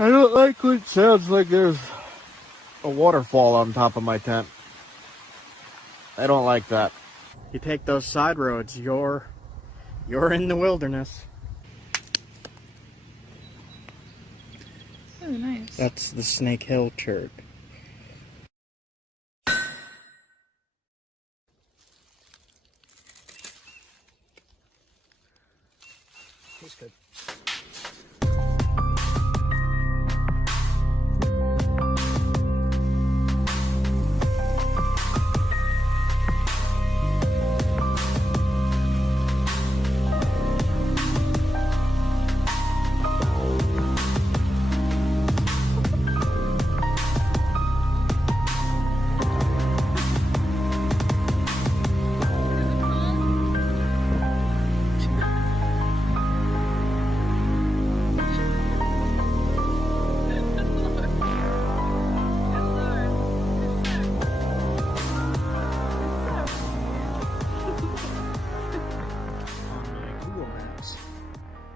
I don't like when it sounds like there's a waterfall on top of my tent. I don't like that. You take those side roads, you're in the wilderness. Oh, nice. That's the Snake Hill Church. He's good.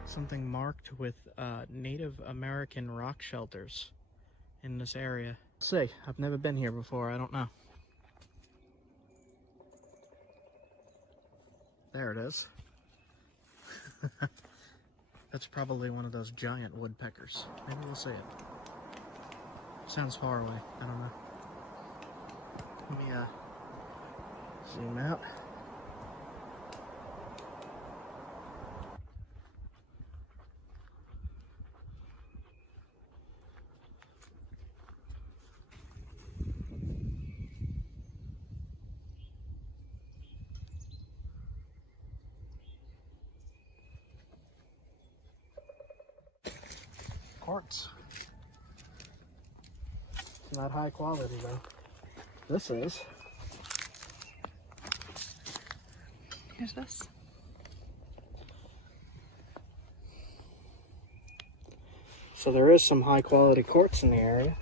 Something marked with Native American rock shelters in this area. Let's see, I've never been here before, I don't know. There it is. That's probably one of those giant woodpeckers. Maybe we'll see it. Sounds far away, I don't know. Let me zoom out. Quartz. It's not high quality though. This is. Here's this. So there is some high quality quartz in the area.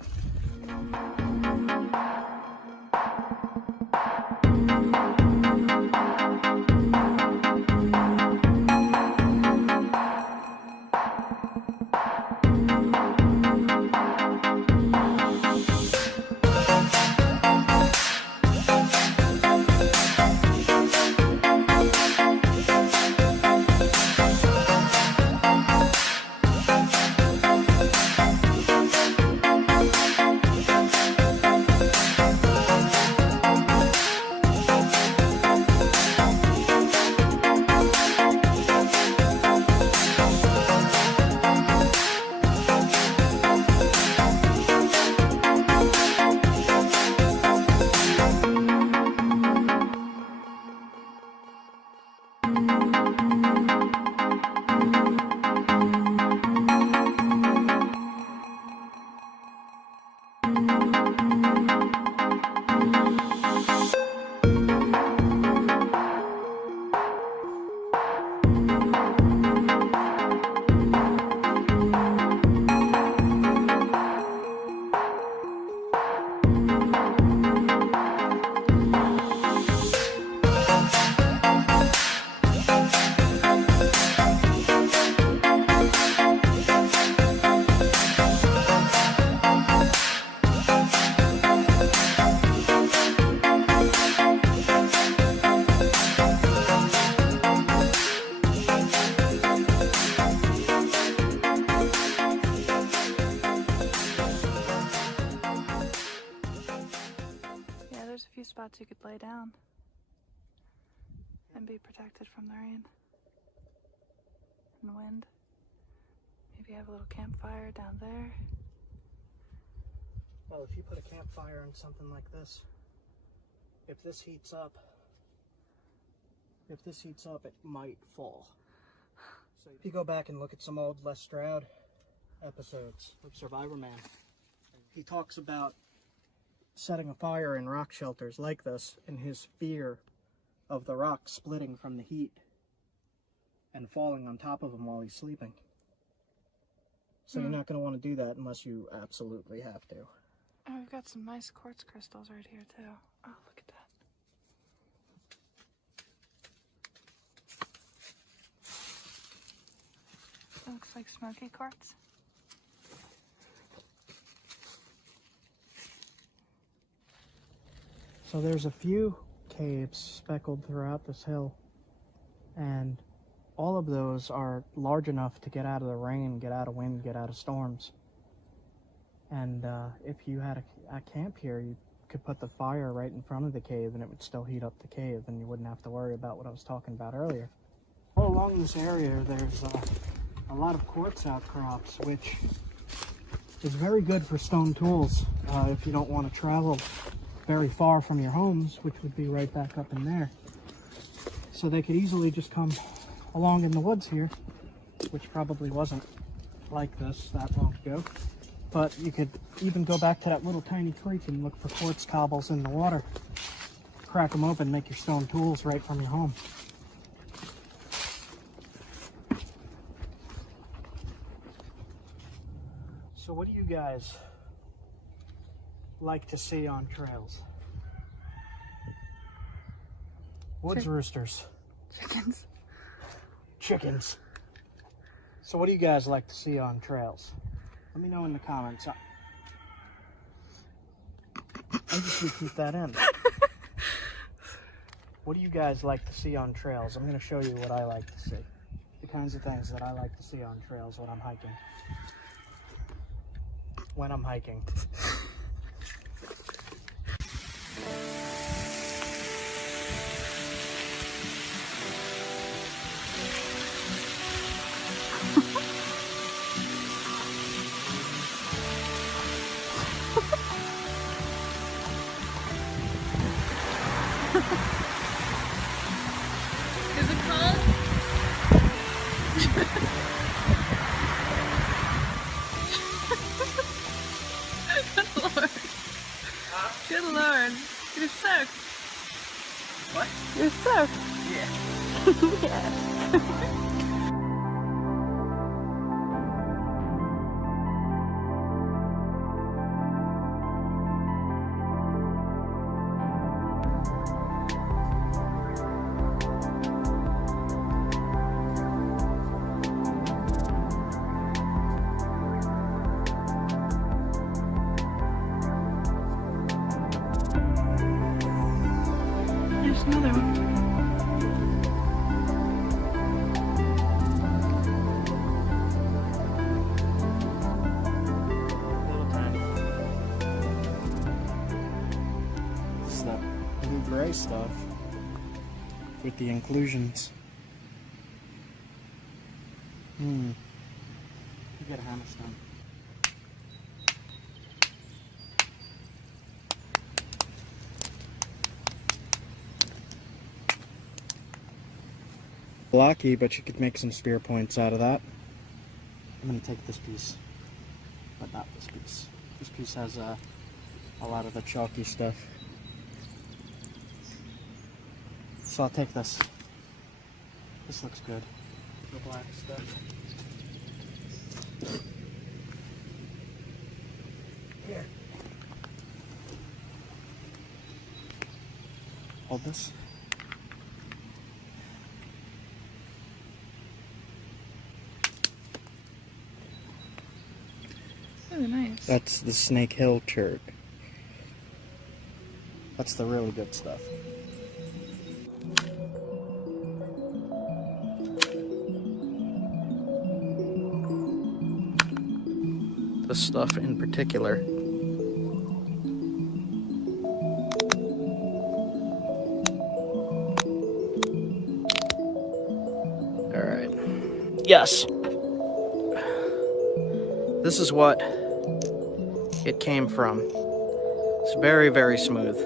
There's a few spots you could lay down and be protected from the rain and the wind. Maybe have a little campfire down there. Well, if you put a campfire in something like this, if this heats up, it might fall. So if you go back and look at some old Les Stroud episodes of Survivor Man, he talks about setting a fire in rock shelters like this and his fear of the rock splitting from the heat and falling on top of him while he's sleeping. So you're not going to want to do that unless you absolutely have to. Oh, we've got some nice quartz crystals right here too. Oh, look at that. It looks like smoky quartz. So there's a few caves speckled throughout this hill, and all of those are large enough to get out of the rain, get out of wind, get out of storms. And if you had a camp here, you could put the fire right in front of the cave and it would still heat up the cave, and you wouldn't have to worry about what I was talking about earlier. All along this area, there's a lot of quartz outcrops, which is very good for stone tools if you don't want to travel very far from your homes, which would be right back up in there. So they could easily just come along in the woods here, which probably wasn't like this that long ago. But you could even go back to that little tiny creek and look for quartz cobbles in the water. Crack them open, make your stone tools right from your home. So what do you guys like to see on trails? Woods roosters. Chickens. Chickens. So what do you guys like to see on trails? Let me know in the comments. I just would keep that in. What do you guys like to see on trails? I'm going to show you what I like to see. The kinds of things that I like to see on trails when I'm hiking. When I'm hiking. Is it cold? Good lord. Good lord. You're soaked. What? You're soaked. Yeah. Yeah. There's another one. Little tiny. This is that blue-gray stuff with the inclusions. You get a hammerstone. Blocky, but you could make some spear points out of that. I'm going to take this piece, but not this piece. This piece has a lot of the chalky stuff. So I'll take this. This looks good. The black stuff. Here. Hold this. Really nice. That's the Snake Hill chert. That's the really good stuff. This stuff in particular. Alright. Yes! This is what it came from. It's very, very smooth.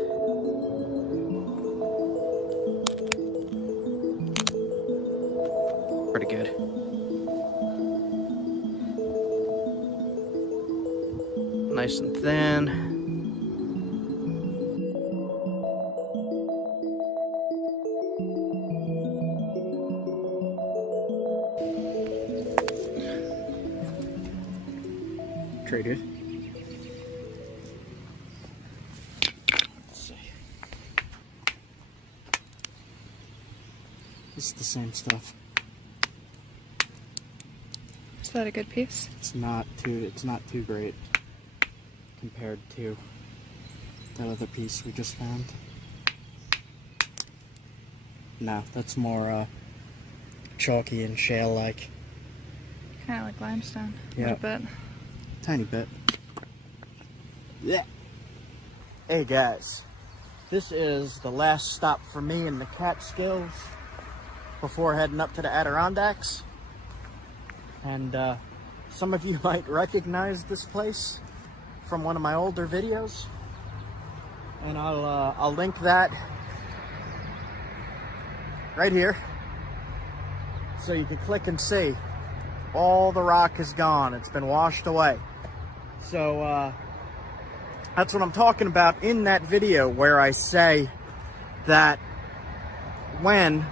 Pretty good. Nice and thin. Pretty good. Let's see. This is the same stuff. Is that a good piece? It's not too great compared to that other piece we just found. No, that's more chalky and shale-like. Kind of like limestone. A Yeah. little bit. Tiny bit. Yeah. Hey guys, this is the last stop for me in the Catskills before heading up to the Adirondacks. And some of you might recognize this place from one of my older videos. And I'll link that right here so you can click and see. All the rock is gone. It's been washed away. So that's what I'm talking about in that video, where I say that when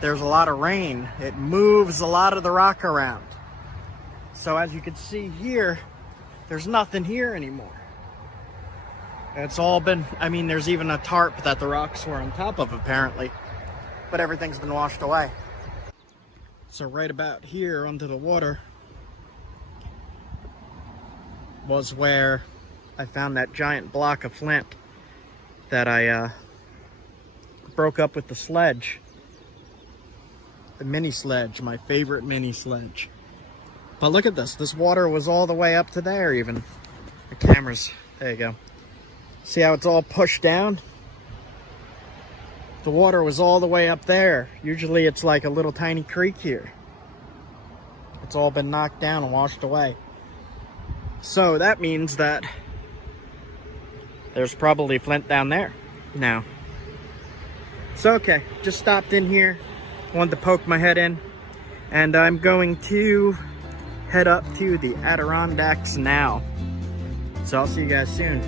there's a lot of rain, it moves a lot of the rock around. So as you can see here, there's nothing here anymore. It's all been, I mean, there's even a tarp that the rocks were on top of apparently, but everything's been washed away. So right about here under the water was where I found that giant block of flint that I broke up with the sledge. The mini sledge, my favorite mini sledge. But look at this. This water was all the way up to there even. The cameras, there you go. See how it's all pushed down? The water was all the way up there. Usually it's like a little tiny creek here. It's all been knocked down and washed away. So that means that there's probably flint down there now. So okay, just stopped in here. Wanted to poke my head in. And I'm going to head up to the Adirondacks now. So I'll see you guys soon.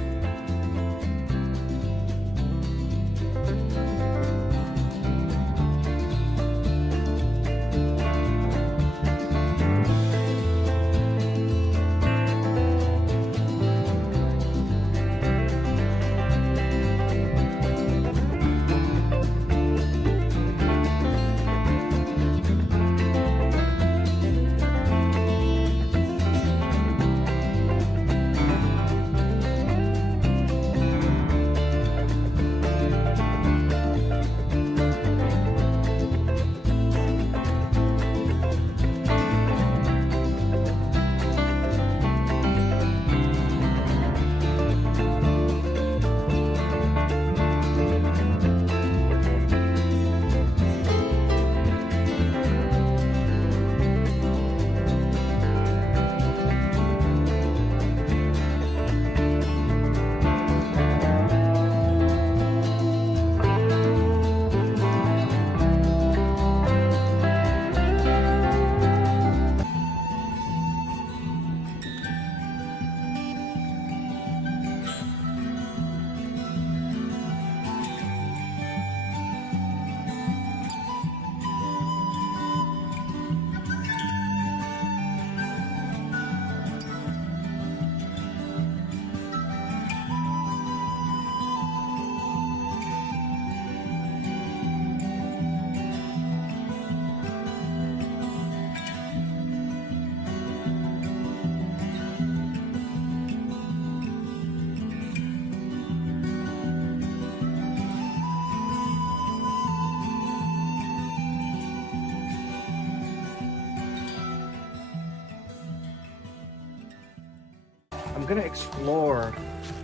I'm gonna explore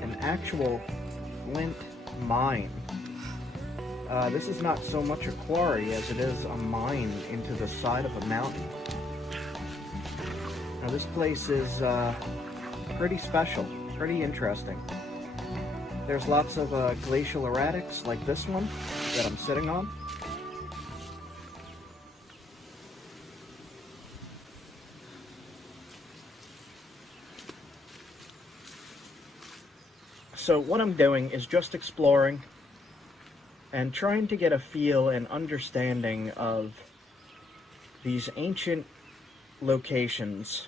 an actual flint mine. This is not so much a quarry as it is a mine into the side of a mountain. Now this place is pretty special, pretty interesting. There's lots of glacial erratics like this one that I'm sitting on. So what I'm doing is just exploring and trying to get a feel and understanding of these ancient locations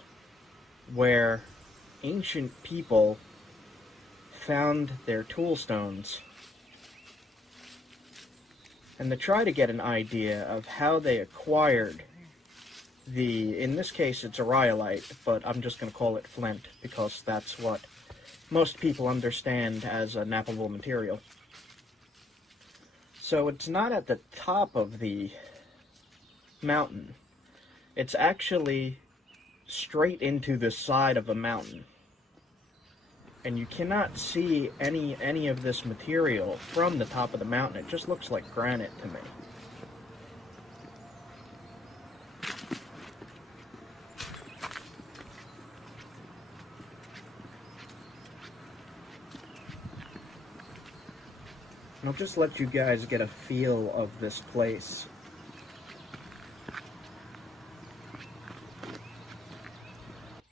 where ancient people found their toolstones, and to try to get an idea of how they acquired the, in this case it's a rhyolite, but I'm just going to call it flint because that's what most people understand as a nappable material. So it's not at the top of the mountain. It's actually straight into the side of a mountain. And you cannot see any of this material from the top of the mountain. It just looks like granite to me. I'll just let you guys get a feel of this place.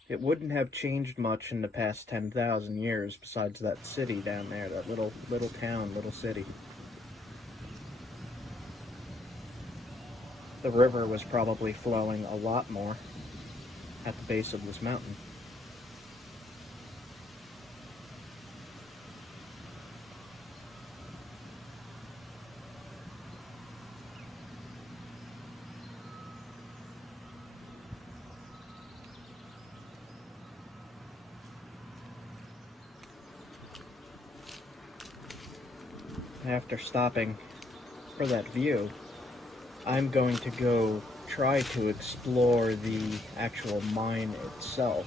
It wouldn't have changed much in the past 10,000 years besides that city down there, that little town, little city. The river was probably flowing a lot more at the base of this mountain. After stopping for that view, I'm going to go try to explore the actual mine itself.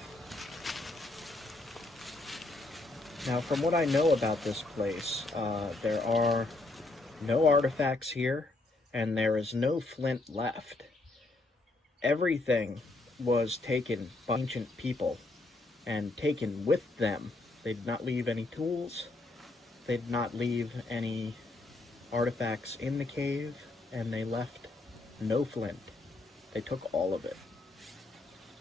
Now, from what I know about this place, there are no artifacts here, and there is no flint left. Everything was taken by ancient people and taken with them. They did not leave any tools. They did not leave any artifacts in the cave, and they left no flint. They took all of it.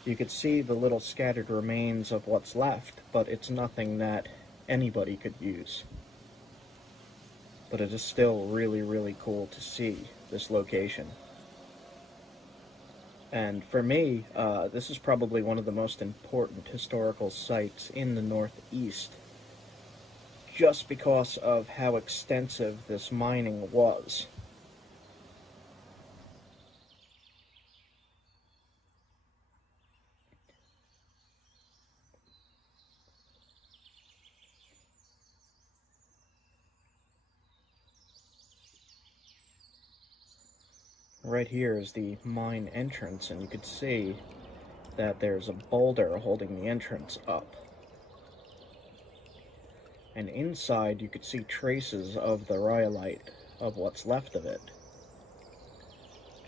You could see the little scattered remains of what's left, but it's nothing that anybody could use. But it is still really, really cool to see this location. And for me, this is probably one of the most important historical sites in the Northeast, just because of how extensive this mining was. Right here is the mine entrance, and you could see that there's a boulder holding the entrance up. And inside you could see traces of the rhyolite, of what's left of it.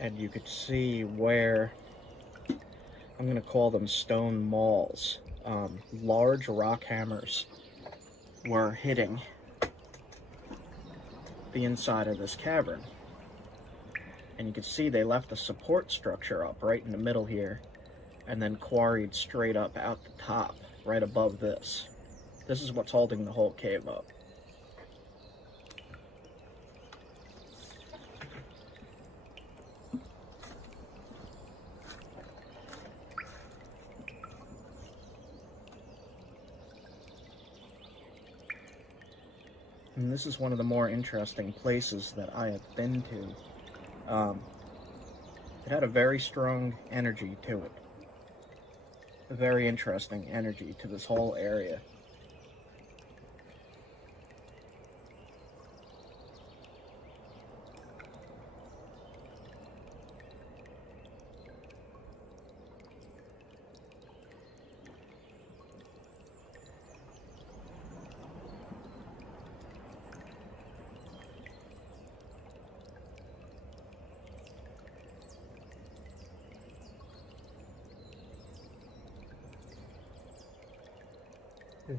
And you could see where, I'm going to call them stone mauls, large rock hammers were hitting the inside of this cavern. And you can see they left a support structure up right in the middle here, and then quarried straight up out the top, right above this. This is what's holding the whole cave up. And this is one of the more interesting places that I have been to. It had a very strong energy to it. A very interesting energy to this whole area.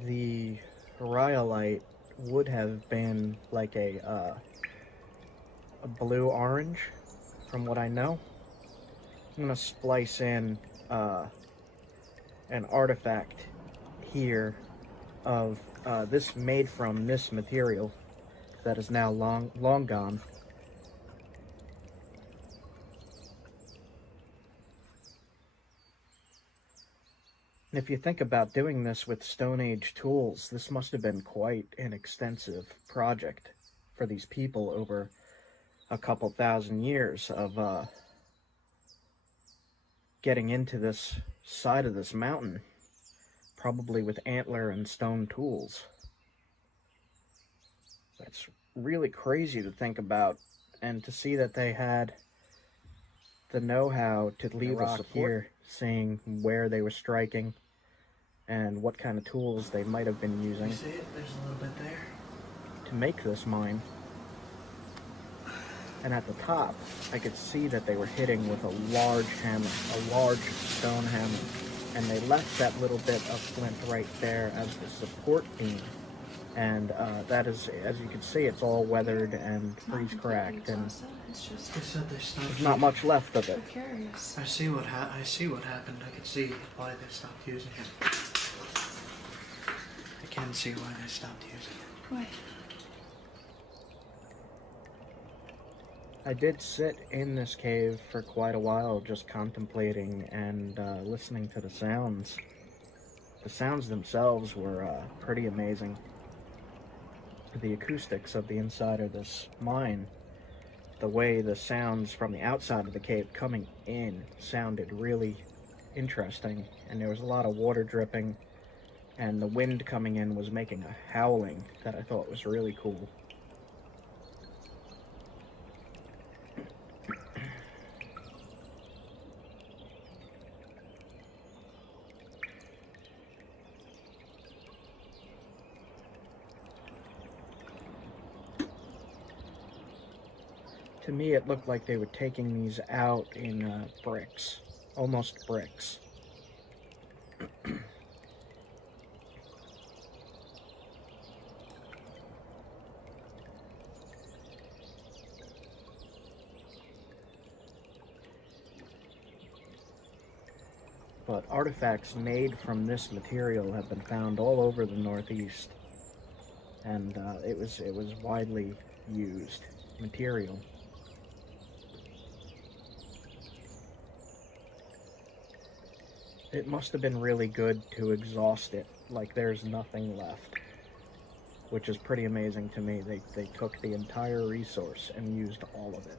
The rhyolite would have been like a blue-orange, from what I know. I'm going to splice in an artifact here of this made from this material that is now long gone. And if you think about doing this with Stone Age tools, this must have been quite an extensive project for these people over a couple thousand years of getting into this side of this mountain, probably with antler and stone tools. That's really crazy to think about, and to see that they had the know-how to leave a support here, saying where they were striking and what kind of tools they might have been using. You see it? There's a little bit there. To make this mine. And at the top, I could see that they were hitting with a large hammer, a large stone hammer. And they left that little bit of flint right there as the support beam. And that is, as you can see, it's all weathered and freeze-cracked, and It's just, They said they stopped. there's not much left of it. I'm curious. I see what happened. I could see why they stopped using it. I can see why they stopped using it. Why? I did sit in this cave for quite a while, just contemplating and listening to the sounds. The sounds themselves were pretty amazing. The acoustics of the inside of this mine, the way the sounds from the outside of the cave coming in sounded really interesting, and there was a lot of water dripping, and the wind coming in was making a howling that I thought was really cool. To me, it looked like they were taking these out in bricks, almost bricks. But artifacts made from this material have been found all over the Northeast, and it was widely used material. It must have been really good to exhaust it, like there's nothing left, which is pretty amazing to me. They took the entire resource and used all of it.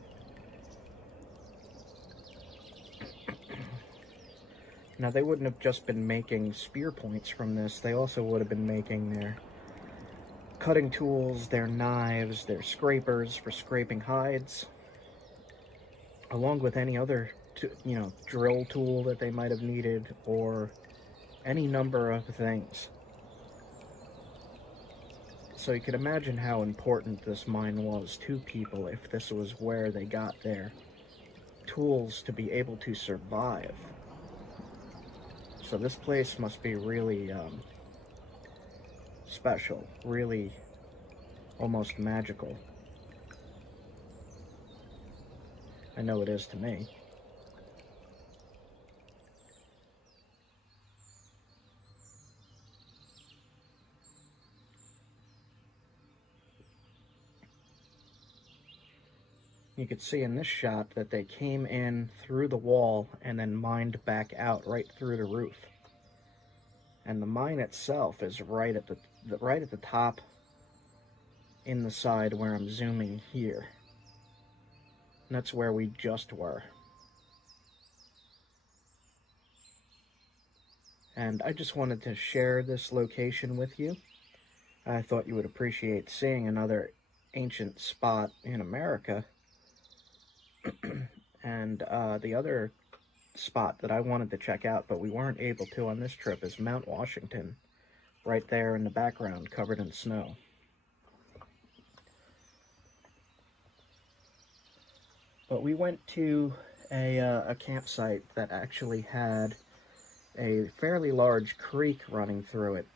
Now, they wouldn't have just been making spear points from this. They also would have been making their cutting tools, their knives, their scrapers for scraping hides, along with any other drill tool that they might have needed, or any number of things. So you could imagine how important this mine was to people if this was where they got their tools to be able to survive. So this place must be really special, really almost magical. I know it is to me. You could see in this shot that they came in through the wall and then mined back out right through the roof. And the mine itself is right at the top in the side where I'm zooming here. And that's where we just were. And I just wanted to share this location with you. I thought you would appreciate seeing another ancient spot in America. And the other spot that I wanted to check out, but we weren't able to on this trip, is Mount Washington, right there in the background, covered in snow. But we went to a campsite that actually had a fairly large creek running through it.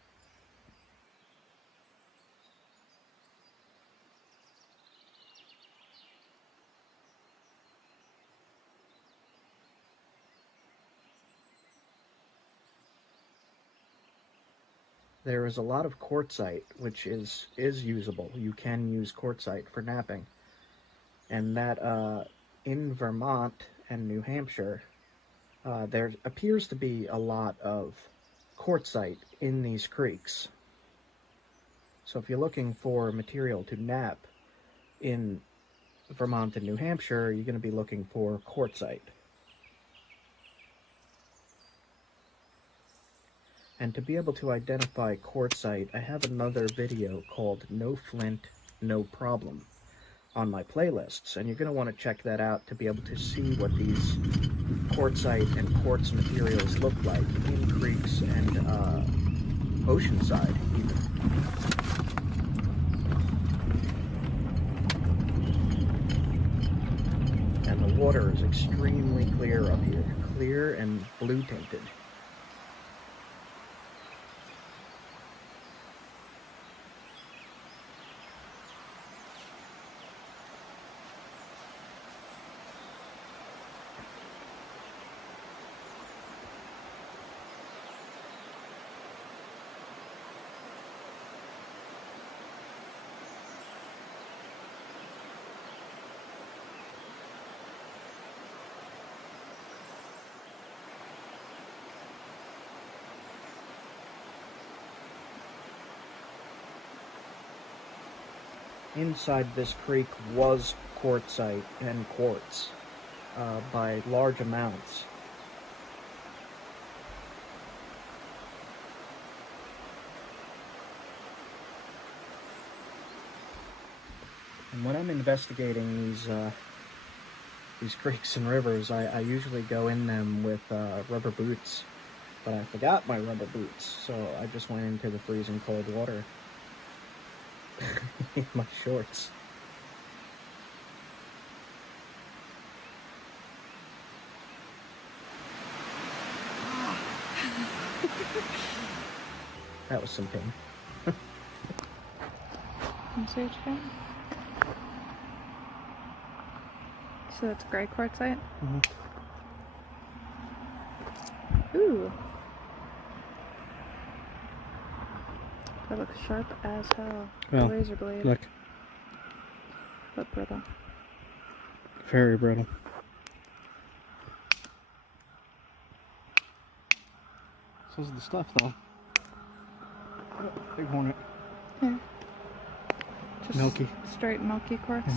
There is a lot of quartzite, which is usable. You can use quartzite for knapping. And that in Vermont and New Hampshire, there appears to be a lot of quartzite in these creeks. So if you're looking for material to knap in Vermont and New Hampshire, you're going to be looking for quartzite. And to be able to identify quartzite, I have another video called No Flint no problem on my playlists, and you're going to want to check that out to be able to see what these quartzite and quartz materials look like in creeks and oceanside even. And the water is extremely clear up here, clear and blue tinted. Inside this creek was quartzite and quartz by large amounts. And when I'm investigating these creeks and rivers, I usually go in them with rubber boots, but I forgot my rubber boots, so I just went into the freezing cold water. In my shorts. That was some pain. So that's gray quartzite? Mm-hmm. Ooh. That looks sharp as hell. Well, razor blade. Look. But brittle. Very brittle. This is the stuff, though. Oh, big hornet. Here. Just Milky. Straight milky quartz.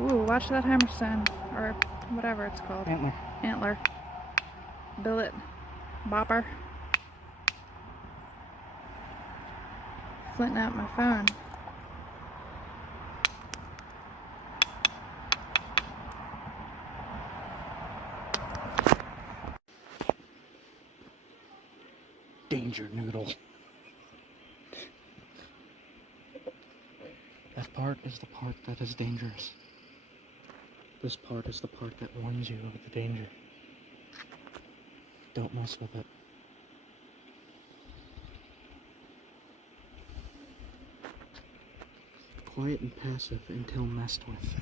Ooh, watch that hammerstone. Or whatever it's called. Antler. Antler. Billet. Bopper. Flint out my phone. Danger noodle. That part is the part that is dangerous. This part is the part that warns you of the danger. Don't mess with it. Quiet and passive until messed with.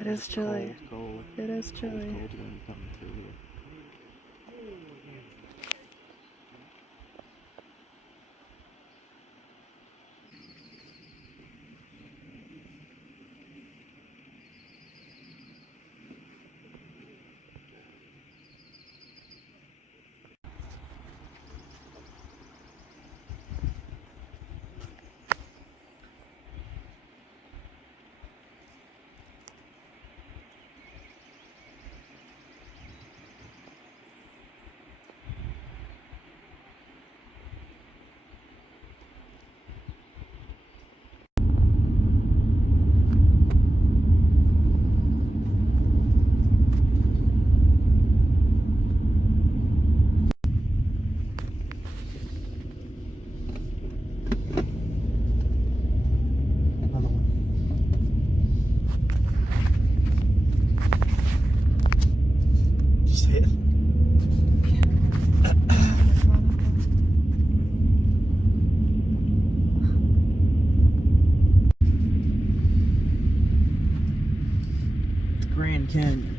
It is chilly. Cold. It is chilly. Cold wind coming through here. Grand Canyon.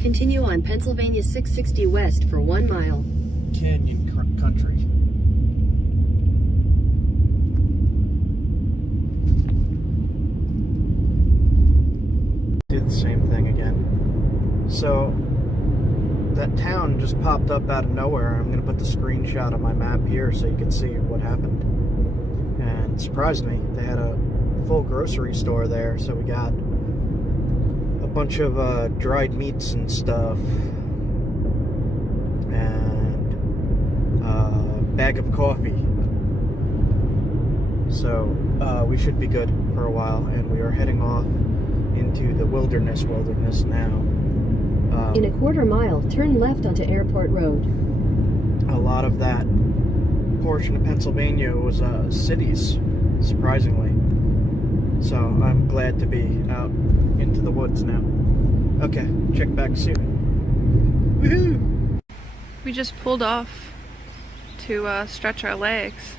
Continue on Pennsylvania 660 West for 1 mile. Canyon country. Did the same thing again. So that town just popped up out of nowhere. I'm going to put the screenshot on my map here so you can see what happened. And surprised me, they had a full grocery store there, so we got a bunch of dried meats and stuff, and a bag of coffee. So we should be good for a while, and we are heading off into the wilderness now. In a quarter mile, turn left onto Airport Road. A lot of that portion of Pennsylvania was cities, surprisingly. So I'm glad to be out into the woods now. Okay, check back soon. Woohoo! We just pulled off to stretch our legs.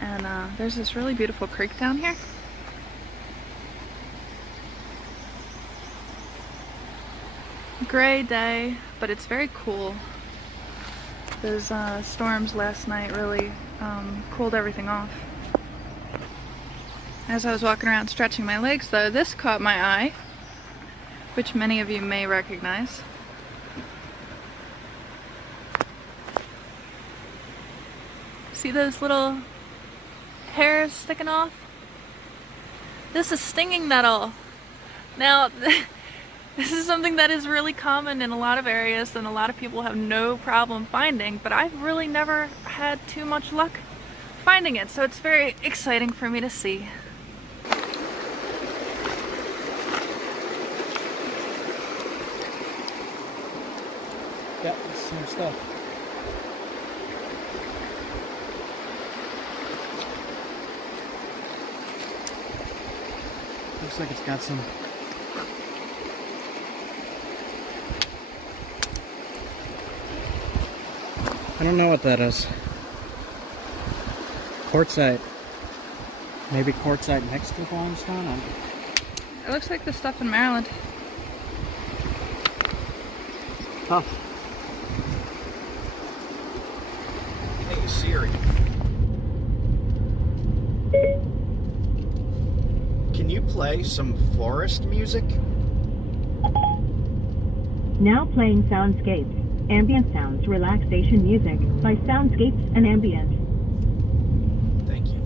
And there's this really beautiful creek down here. Gray day, but it's very cool. Those storms last night really cooled everything off. As I was walking around stretching my legs though, this caught my eye, which many of you may recognize. See those little hairs sticking off? This is stinging nettle. Now, this is something that is really common in a lot of areas and a lot of people have no problem finding, but I've really never had too much luck finding it, so it's very exciting for me to see. Yeah, it's the same stuff. Looks like it's got some I don't know what that is. Quartzite. Maybe quartzite mixed with limestone? It looks like the stuff in Maryland. Tough. Hey Siri. Can you play some forest music? Now playing Soundscapes, ambient sounds, relaxation music by Soundscapes and Ambient. Thank you.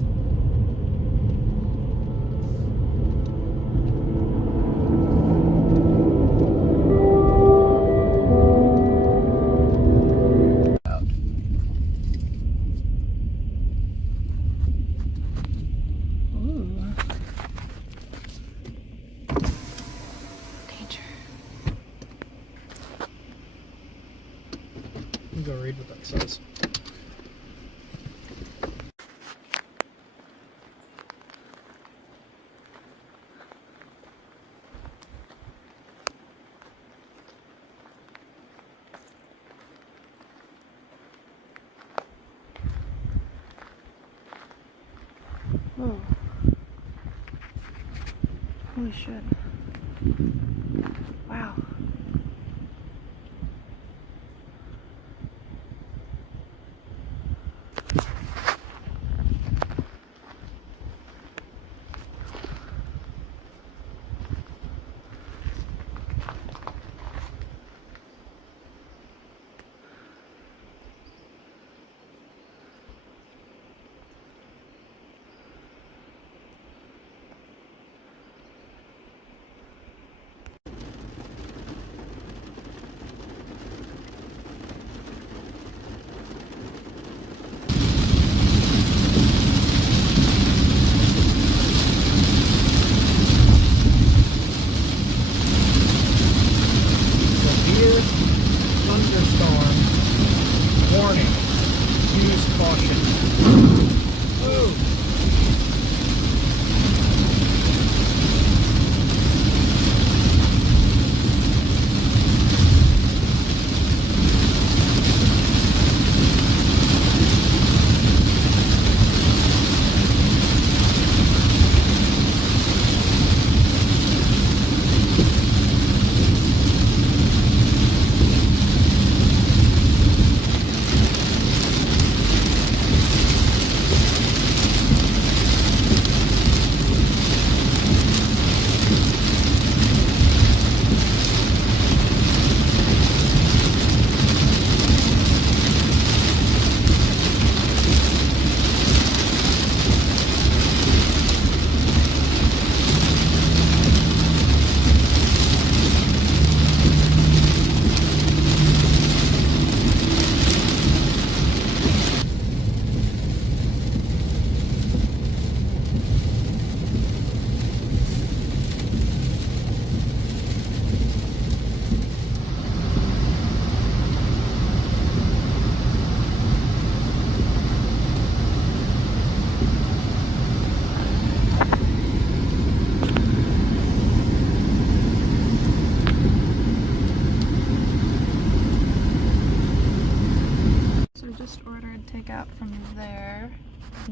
Go read what that says. Whoa. Holy shit. Wow.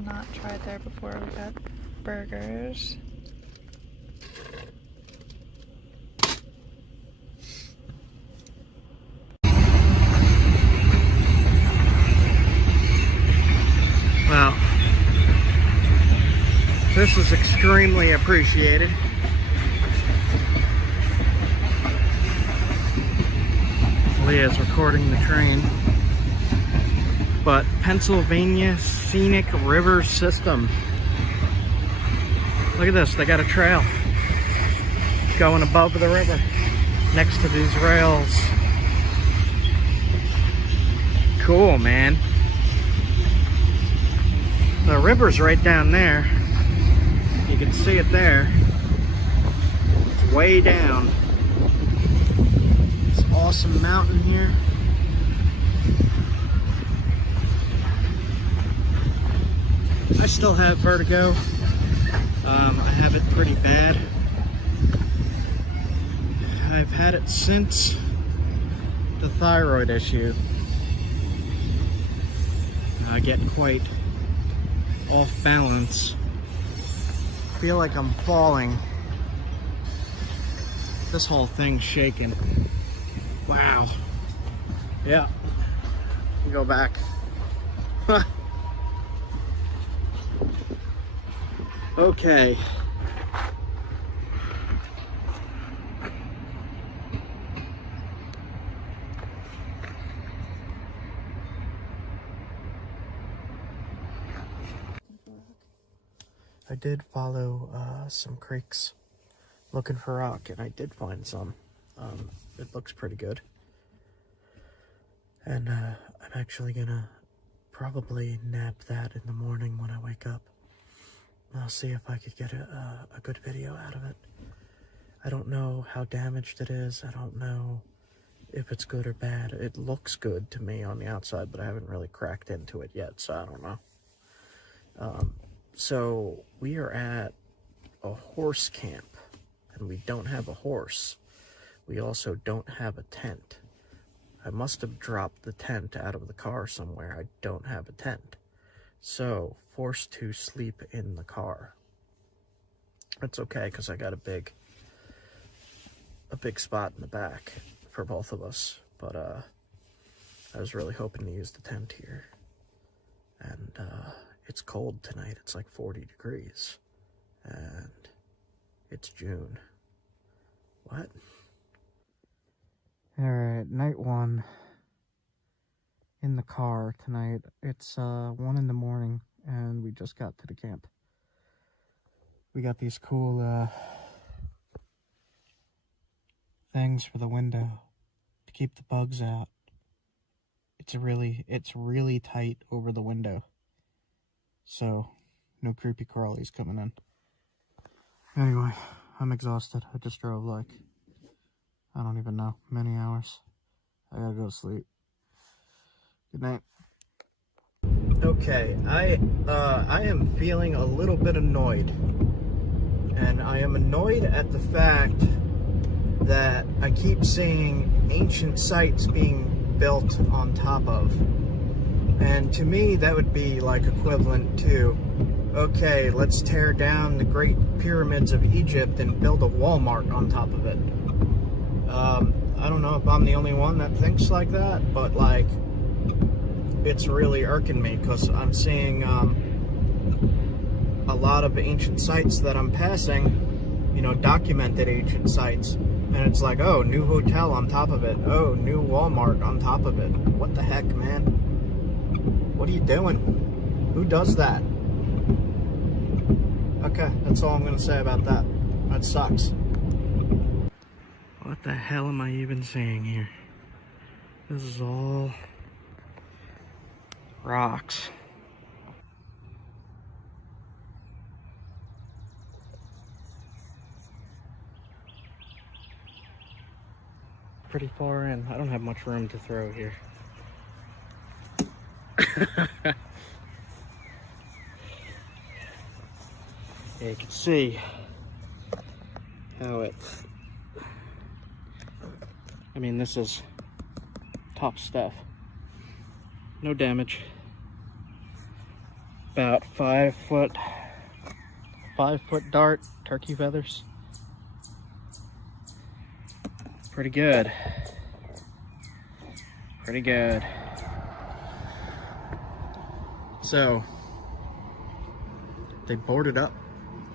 not tried there before. We got burgers. Wow. This is extremely appreciated. Leah's recording the train. But Pennsylvania Scenic River System. Look at this, they got a trail going above the river next to these rails. Cool, man. The river's right down there. You can see it there. It's way down. This awesome mountain here. I still have vertigo. I have it pretty bad. I've had it since the thyroid issue. I get quite off balance. Feel like I'm falling. This whole thing's shaking. Wow. Yeah. Go back. Okay. I did follow some creeks looking for rock, and I did find some. It looks pretty good. And I'm actually gonna probably nap that in the morning when I wake up. I'll see if I could get a good video out of it. I don't know how damaged it is. I don't know if it's good or bad. It looks good to me on the outside, but I haven't really cracked into it yet, so I don't know. So we are at a horse camp, and we don't have a horse. We also don't have a tent. I must have dropped the tent out of the car somewhere. I don't have a tent. So, forced to sleep in the car. It's okay, because I got a big spot in the back for both of us. But, I was really hoping to use the tent here. And, it's cold tonight. It's like 40 degrees. And it's June. What? Alright, night one. In the car tonight. It's 1 in the morning, and we just got to the camp. We got these cool things for the window to keep the bugs out. It's really tight over the window, so no creepy crawlies coming in. Anyway, I'm exhausted. I just drove like, I don't even know, many hours. I gotta go to sleep. Good night. Okay, I am feeling a little bit annoyed. And I am annoyed at the fact that I keep seeing ancient sites being built on top of. And to me, that would be like equivalent to, okay, let's tear down the Great Pyramids of Egypt and build a Walmart on top of it. I don't know if I'm the only one that thinks like that, but like, it's really irking me because I'm seeing a lot of ancient sites that I'm passing, you know, documented ancient sites, and it's like, oh, new hotel on top of it, oh, new Walmart on top of it. What the heck, man? What are you doing? Who does that? Okay, that's all I'm gonna say about that. That sucks. What the hell am I even saying here? This is all rocks. Pretty far in. I don't have much room to throw here. Yeah, you can see how it, I mean, this is top stuff. No damage. About 5 foot dart, turkey feathers. Pretty good. Pretty good. So, they boarded up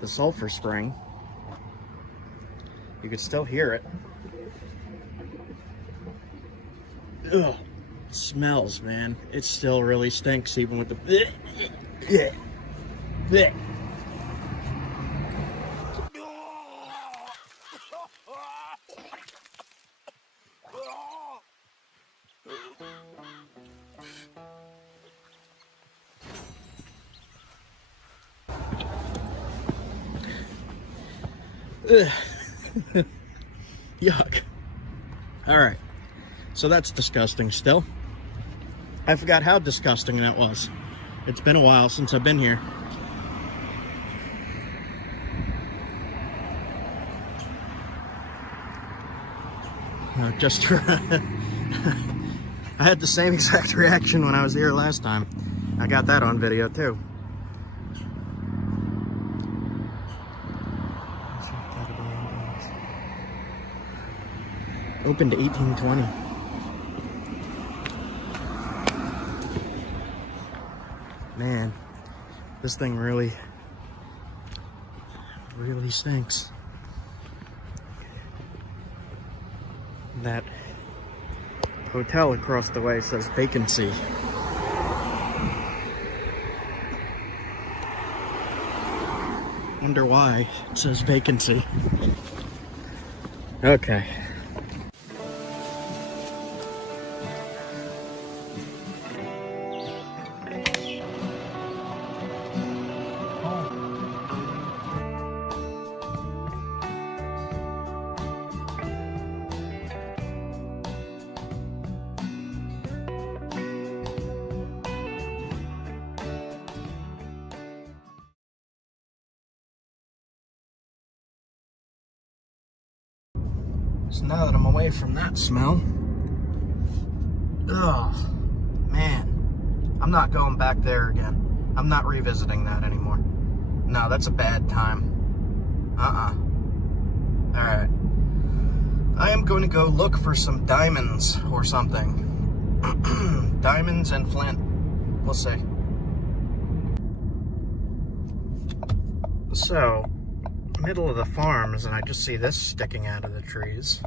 the sulfur spring. You could still hear it. Ugh, it smells, man. It still really stinks even with the... Yuck. Alright, so that's disgusting still. I forgot how disgusting that was. It's been a while since I've been here. I had the same exact reaction when I was here last time. I got that on video too. Opened 1820. Man, this thing really stinks. That hotel across the way says vacancy. Wonder why it says vacancy. Okay. So now that I'm away from that smell, ugh, man, I'm not going back there again. I'm not revisiting that anymore. No, that's a bad time. Alright. I am going to go look for some diamonds or something. Diamonds and flint. We'll see. So, middle of the farms, and I just see this sticking out of the trees.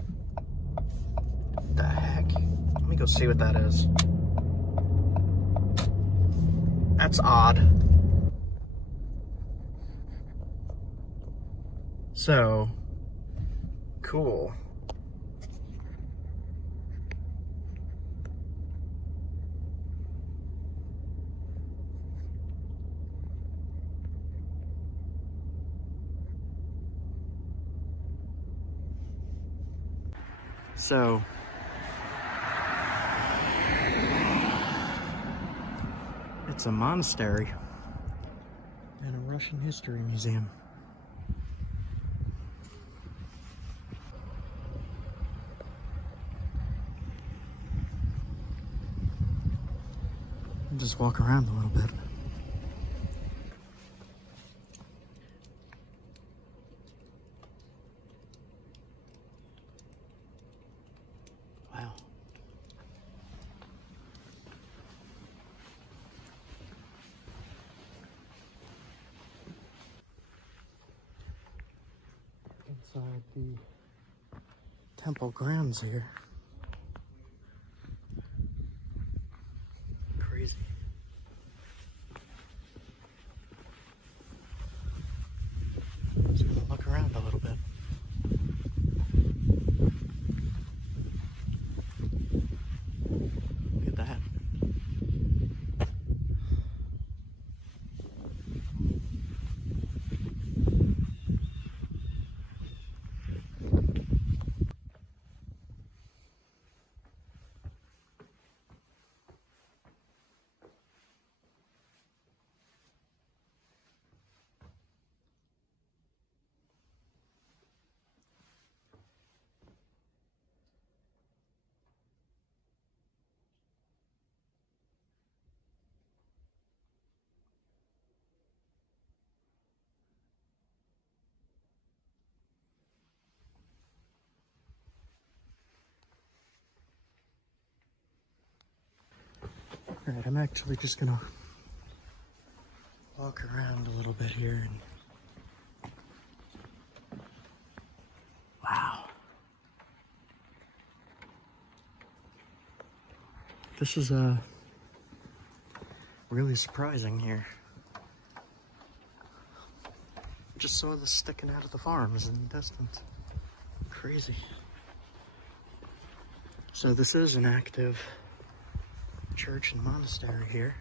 What the heck? Let me go see what that is. That's odd. So, cool. So, it's a monastery and a Russian history museum. I'll just walk around a little bit. Wow. Inside the temple grounds here. Crazy. Just gonna look around a little bit. Look at that. Alright, I'm actually just gonna walk around a little bit here. Wow. This is really surprising here. Just saw this sticking out of the farms in the distance. Crazy. So this is an active church and monastery here.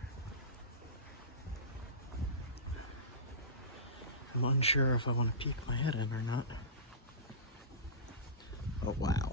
I'm unsure if I want to peek my head in or not. Oh wow.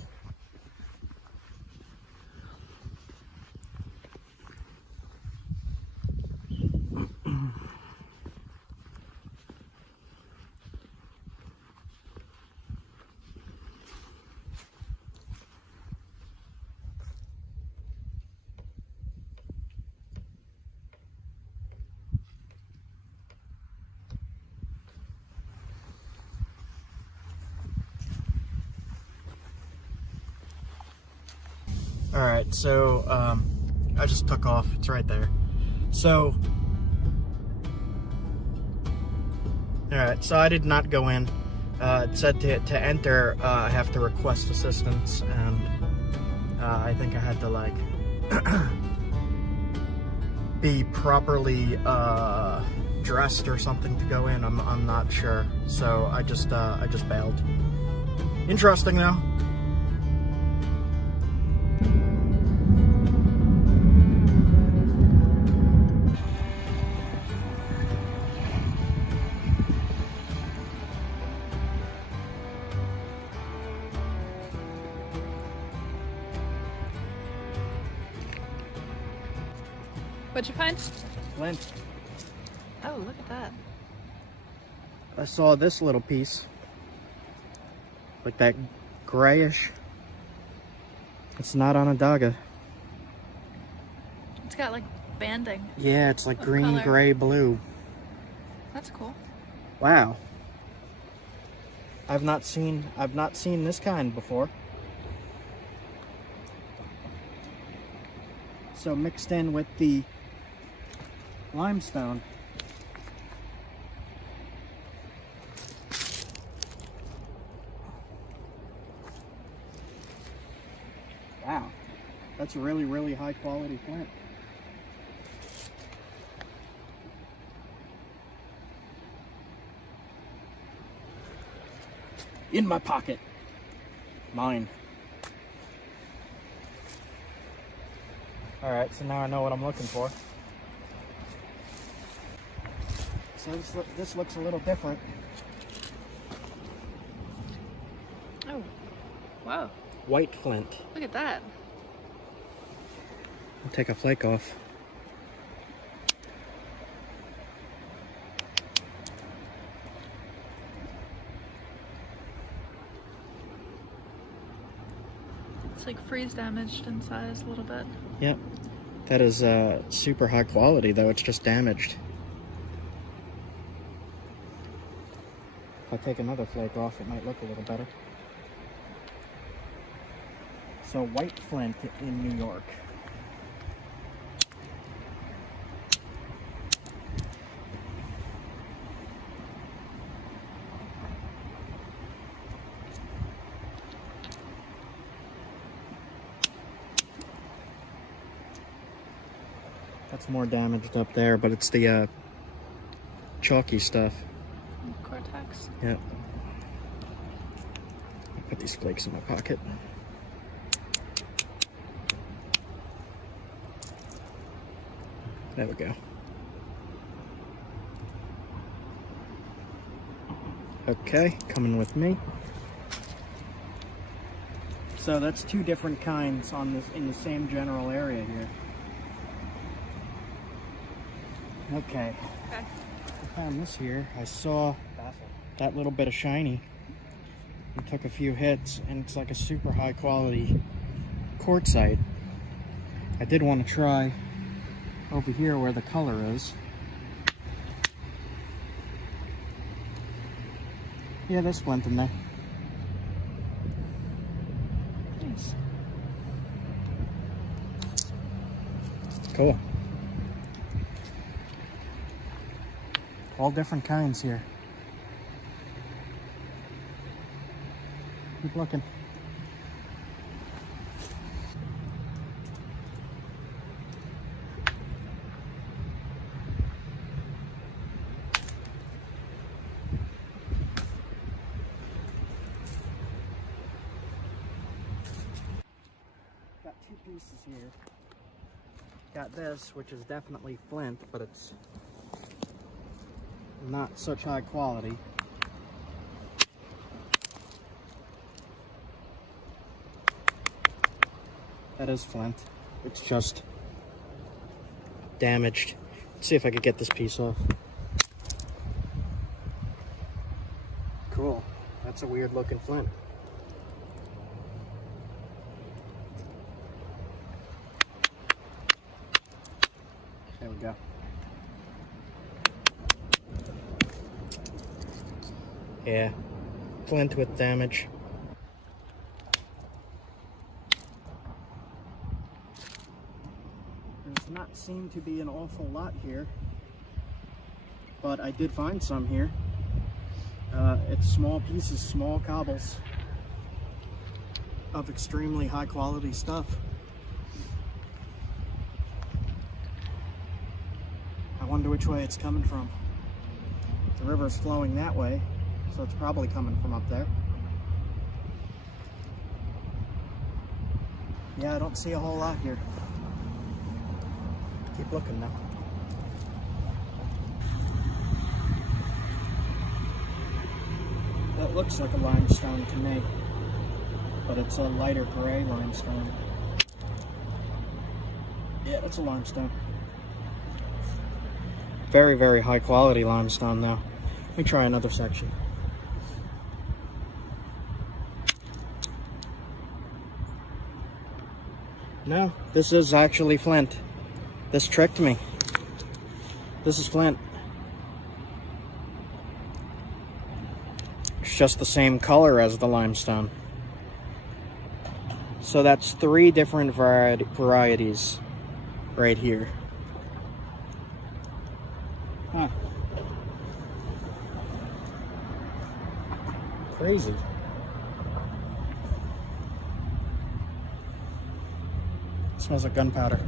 Alright, so I just took off. It's right there. So, alright, so I did not go in. It said to enter, I have to request assistance, and I think I had to, like, be properly dressed or something to go in. I'm not sure. So I just bailed. Interesting though. What'd you find? Flint. Oh, look at that. I saw this little piece. Like that grayish. It's not on a daga. It's got like banding. Yeah, it's like green, color? gray, blue. That's cool. Wow. I've not seen this kind before. So mixed in with the limestone. Wow, that's a really, really high quality flint. In my pocket. Mine. Alright, so now I know what I'm looking for. So this looks a little different. Oh, wow. White flint. Look at that. I'll take a flake off. It's like freeze damaged in size a little bit. Yep. That is super high quality, though it's just damaged. If I take another flake off, it might look a little better. So white flint in New York. That's more damaged up there, but it's the chalky stuff. Cortex. Yep. I'll put these flakes in my pocket. There we go. Okay, coming with me. So that's two different kinds on this in the same general area here. Okay. Okay. I found this here. I saw that little bit of shiny and took a few hits, and it's like a super high quality quartzite. I did want to try over here where the color is. Yeah, there's flint in there. Nice. Cool. All different kinds here. Keep looking. Got two pieces here. Got this, which is definitely flint, but it's not such high quality. That is flint. It's just damaged. Let's see if I could get this piece off. Cool. That's a weird looking flint. There we go. Yeah, flint with damage. There's not seem to be an awful lot here, but I did find some here. It's small pieces, small cobbles of extremely high quality stuff. I wonder which way it's coming from. The river's flowing that way, so it's probably coming from up there. Yeah, I don't see a whole lot here. Keep looking now. That looks like a limestone to me, but it's a lighter gray limestone. Yeah, that's a limestone. Very, very high quality limestone though. Let me try another section. No, this is actually flint. This tricked me. This is flint. It's just the same color as the limestone. So that's 3 different varieties right here. Huh. Crazy. Smells like gunpowder.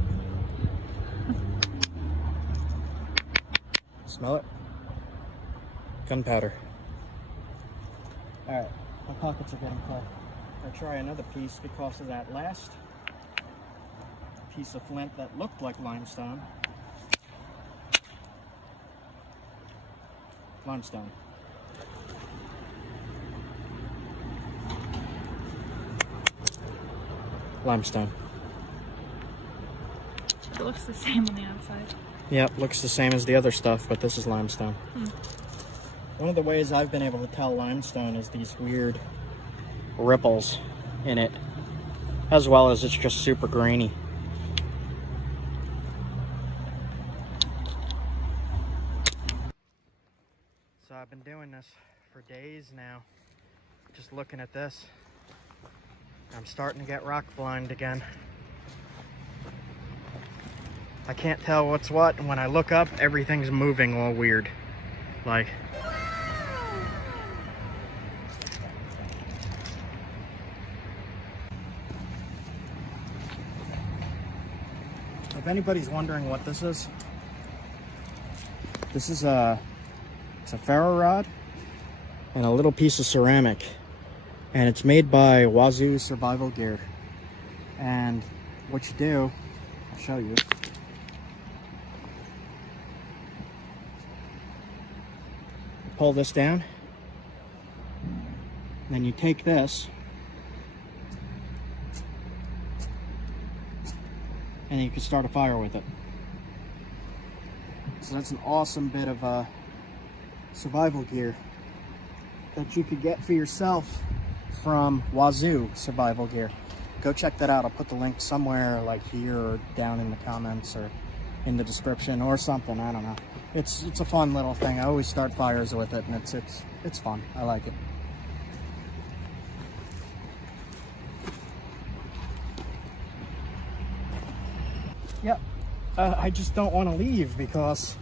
Smell it? Gunpowder. Alright, my pockets are getting full. I'll try another piece because of that last piece of flint that looked like limestone. Limestone. Limestone. It looks the same on the outside. Yep, looks the same as the other stuff, but this is limestone. One of the ways I've been able to tell limestone is these weird ripples in it, as well as it's just super grainy. So I've been doing this for days now, just looking at this. I'm starting to get rock blind again. I can't tell what's what, and when I look up, everything's moving all weird. Like, if anybody's wondering what this is it's a ferro rod and a little piece of ceramic, and it's made by Wazoo Survival Gear. And what you do, I'll show you. Pull this down, then you take this and you can start a fire with it. So that's an awesome bit of survival gear that you could get for yourself from Wazoo Survival Gear. Go check that out. I'll put the link somewhere, like here or down in the comments or in the description or something. I don't know. It's a fun little thing. I always start fires with it, and it's fun. I like it. Yep. I just don't want to leave because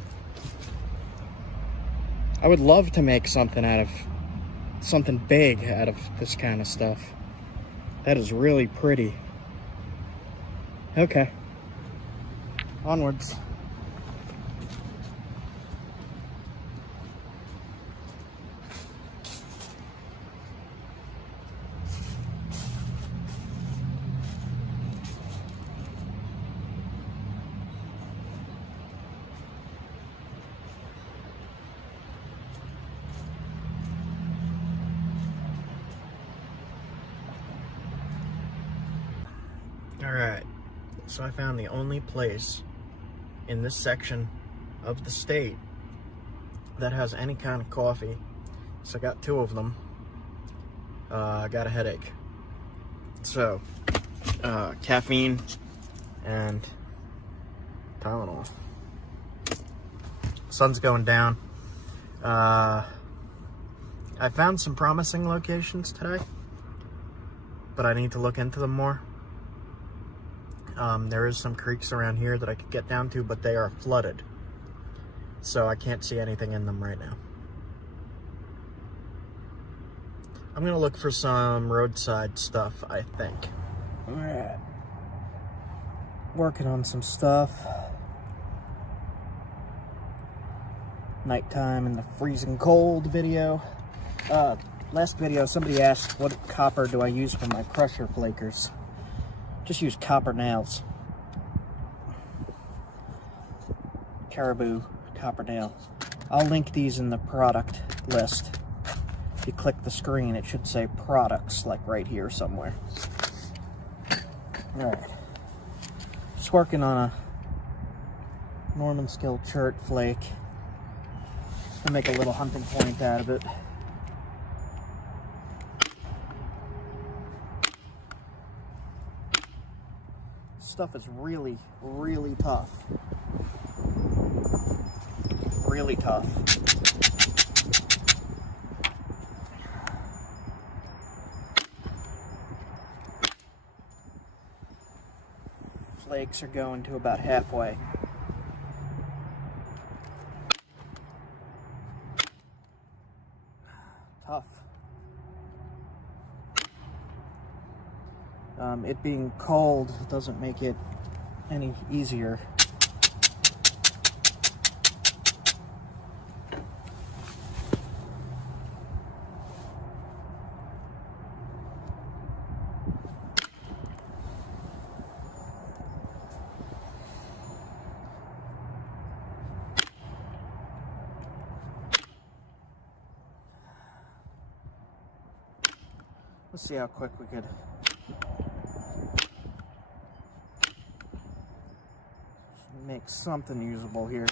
I would love to make something big out of this kind of stuff. That is really pretty. Okay. Onwards. Alright, so I found the only place in this section of the state that has any kind of coffee. So I got 2 of them. I got a headache. So, caffeine and Tylenol. Sun's going down. I found some promising locations today, but I need to look into them more. There is some creeks around here that I could get down to, but they are flooded. So I can't see anything in them right now. I'm gonna look for some roadside stuff, I think. Alright. Working on some stuff. Nighttime in the freezing cold video. Last video somebody asked what copper do I use for my pressure flakers. Just use copper nails. Caribou copper nail. I'll link these in the product list. If you click the screen, it should say products, like right here somewhere. Alright. Just working on a Norman Skill chert flake. I'll make a little hunting point out of it. Stuff is really, really tough. Really tough. Flakes are going to about halfway. Tough. It being cold doesn't make it any easier. Let's see how quick we could make something usable here.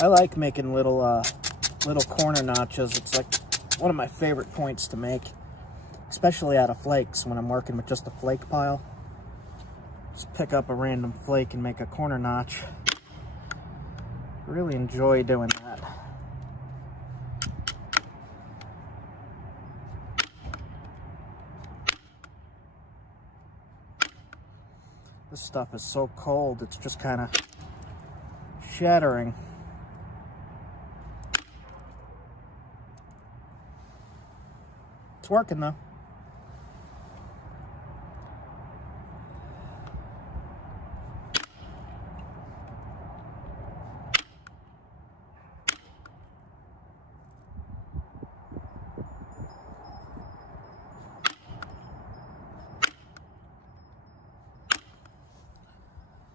I like making little corner notches. It's like one of my favorite points to make, especially out of flakes when I'm working with just a flake pile. Just pick up a random flake and make a corner notch. Really enjoy doing that. This stuff is so cold, it's just kind of shattering. It's working though.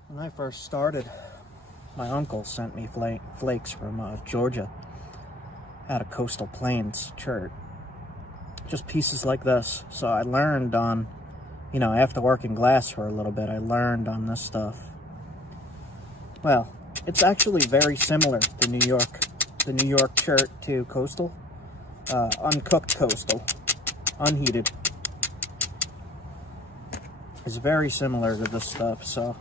When I first started, my uncle sent me flakes from Georgia, out of Coastal Plains chert. Just pieces like this. So I learned on, after working glass for a little bit, I learned on this stuff. Well, it's actually very similar to the New York chert to Coastal. Uncooked Coastal, unheated. It's very similar to this stuff, so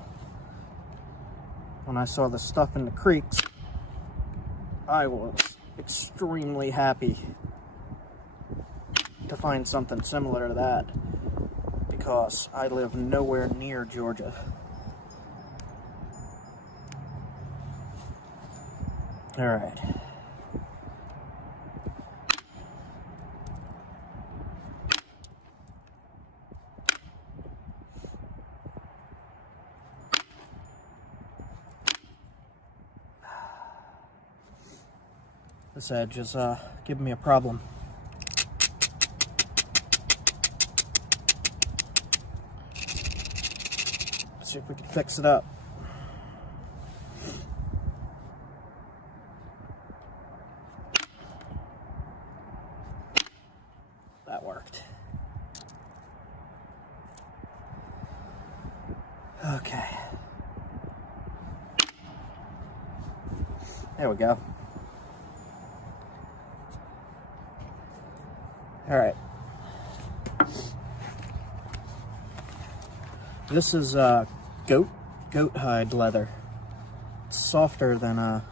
when I saw the stuff in the creeks, I was extremely happy to find something similar to that, because I live nowhere near Georgia. All right. This edge is giving me a problem. Let's see if we can fix it up. That worked. Okay. There we go. All right. This is goat hide leather. It's softer than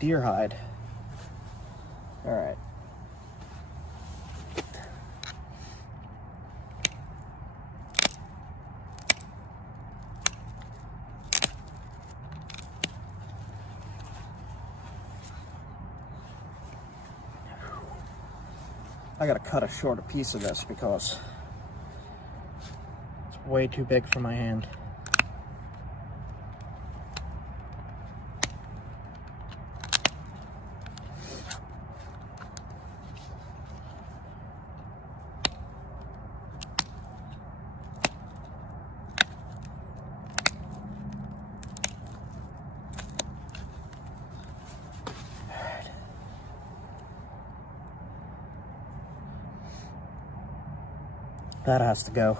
deer hide. All right. I gotta cut a shorter piece of this because it's way too big for my hand. That has to go.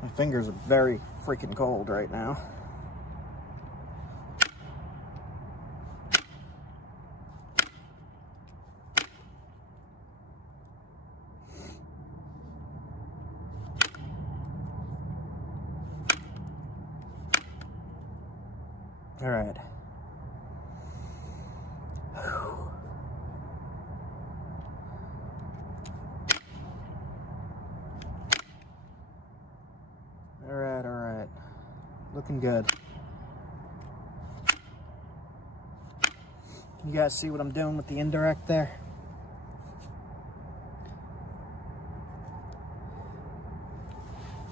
My fingers are very freaking cold right now. All right. Alright. Looking good. You guys see what I'm doing with the indirect there?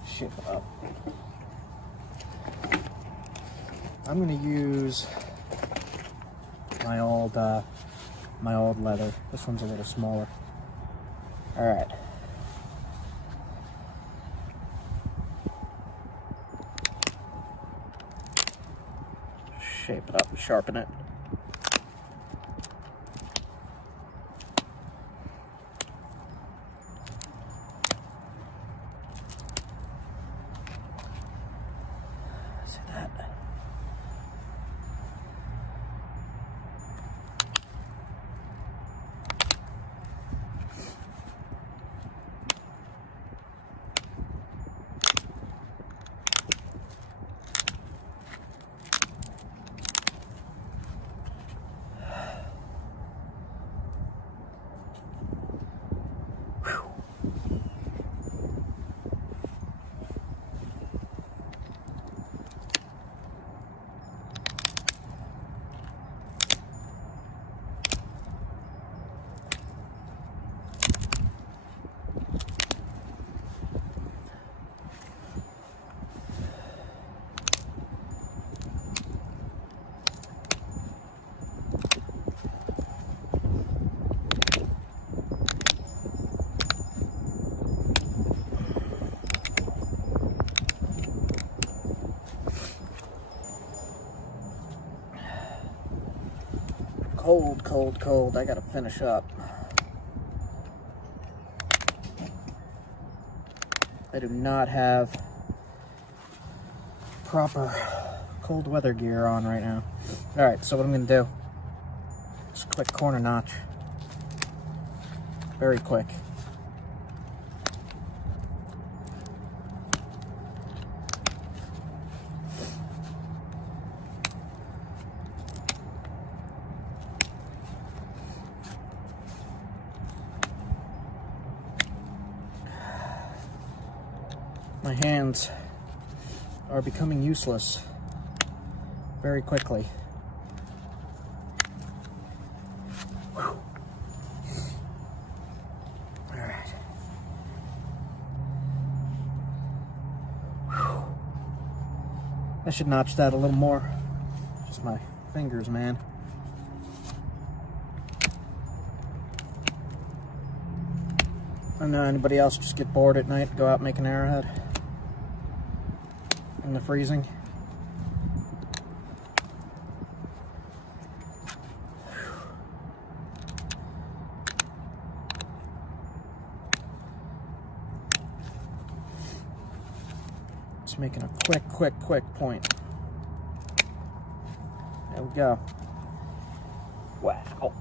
Shape it up. I'm gonna use my old leather. This one's a little smaller. Alright. Shape it up and sharpen it. See that? Cold. I gotta finish up. I do not have proper cold weather gear on right now. Alright, so what I'm gonna do, just a quick corner notch. Very quick. My hands are becoming useless very quickly. Whew. All right. Whew. I should notch that a little more. Just my fingers, man. I don't know anybody else just get bored at night, go out and make an arrowhead in the freezing. Just making a quick point. There we go. Wow,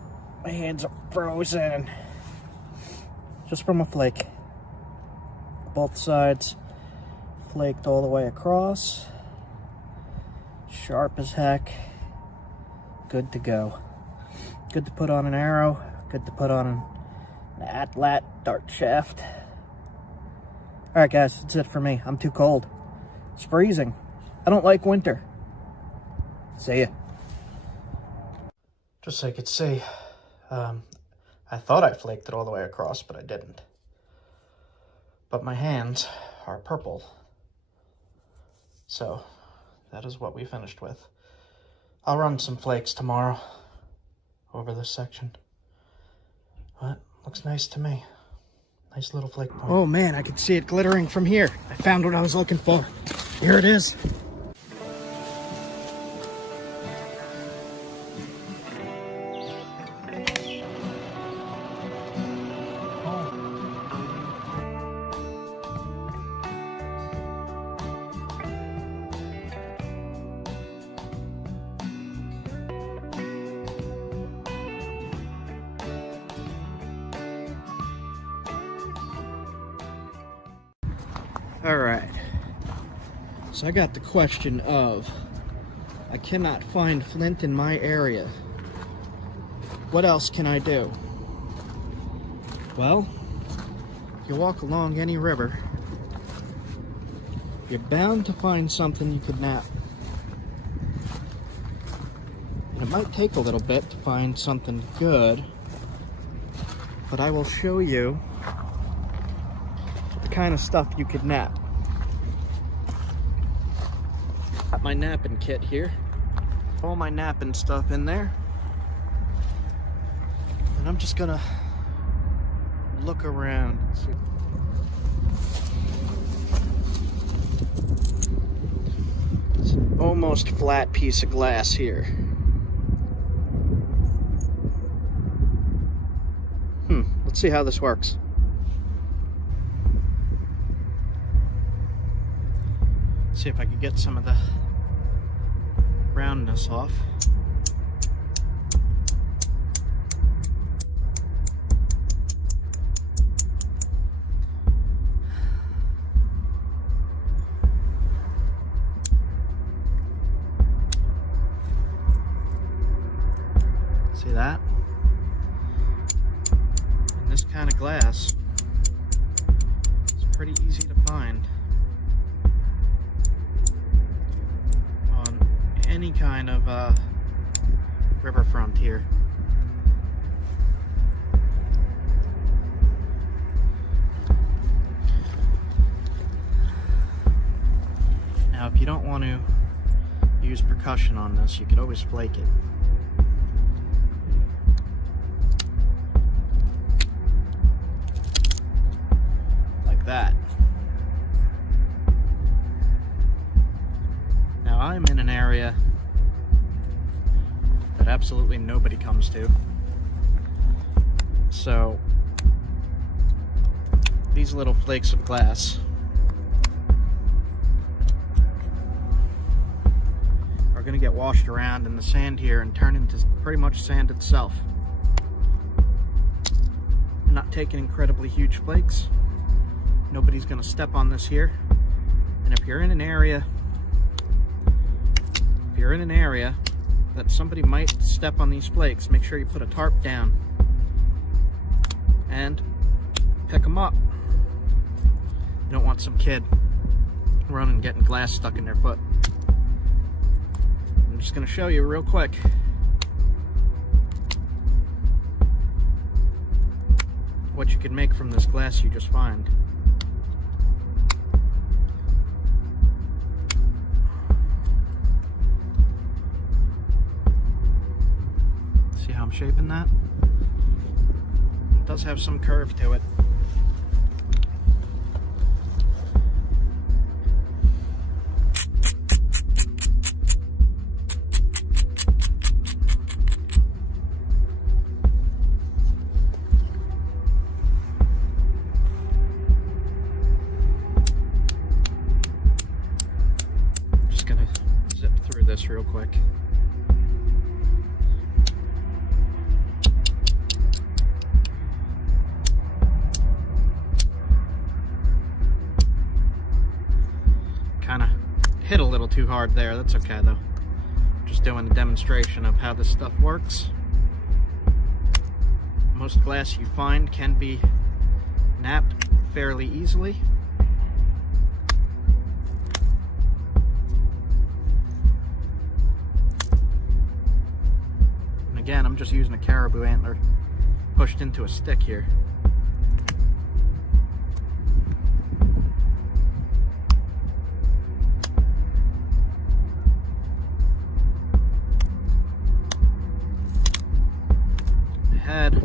my hands are frozen. Just from a flake. Both sides flaked all the way across. Sharp as heck. Good to go. Good to put on an arrow. Good to put on an atlat dart shaft. Alright guys, that's it for me. I'm too cold. It's freezing. I don't like winter. See ya. Just so you could see, I thought I flaked it all the way across, but I didn't. But my hands are purple. So, that is what we finished with. I'll run some flakes tomorrow over this section. But, looks nice to me. Nice little flake point. Oh man, I could see it glittering from here. I found what I was looking for. Here it is. All right, so I got the question of, I cannot find flint in my area. What else can I do? Well, if you walk along any river, you're bound to find something you could nap. And it might take a little bit to find something good, but I will show you the kind of stuff you could nap. Got my napping kit here. All my napping stuff in there. And I'm just gonna look around. It's an almost flat piece of glass here. Let's see how this works. See if I can get some of the roundness off. See that? And this kind of glass is pretty easy to find any kind of riverfront here. Now, if you don't want to use percussion on this, you could always flake it. Like that. Now, I'm in an area that absolutely nobody comes to. So, these little flakes of glass are going to get washed around in the sand here and turn into pretty much sand itself. I'm not taking incredibly huge flakes. Nobody's going to step on this here. And if you're in an area that somebody might step on these flakes, make sure you put a tarp down and pick them up. You don't want some kid running, getting glass stuck in their foot. I'm just going to show you real quick. What you can make from this glass you just find. See how I'm shaping that? It does have some curve to it. This real quick. Kind of hit a little too hard there. That's okay though. Just doing a demonstration of how this stuff works. Most glass you find can be knapped fairly easily. Again, I'm just using a caribou antler pushed into a stick here. I had a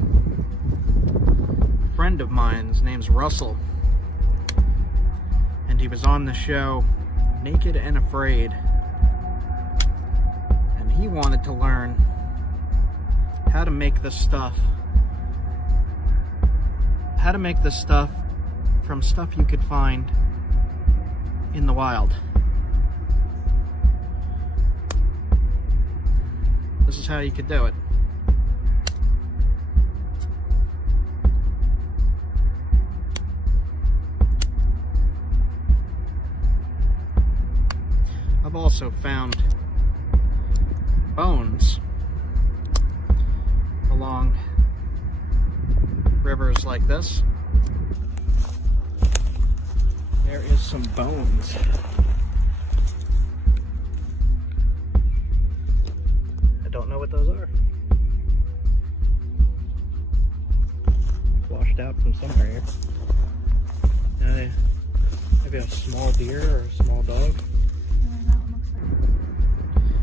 friend of mine, his name's Russell, and he was on the show Naked and Afraid, and he wanted to learn how to make this stuff. How to make this stuff from stuff you could find in the wild. This is how you could do it. I've also found bones along rivers like this. There is some bones. I don't know what those are. Washed out from somewhere here. Maybe a small deer or a small dog.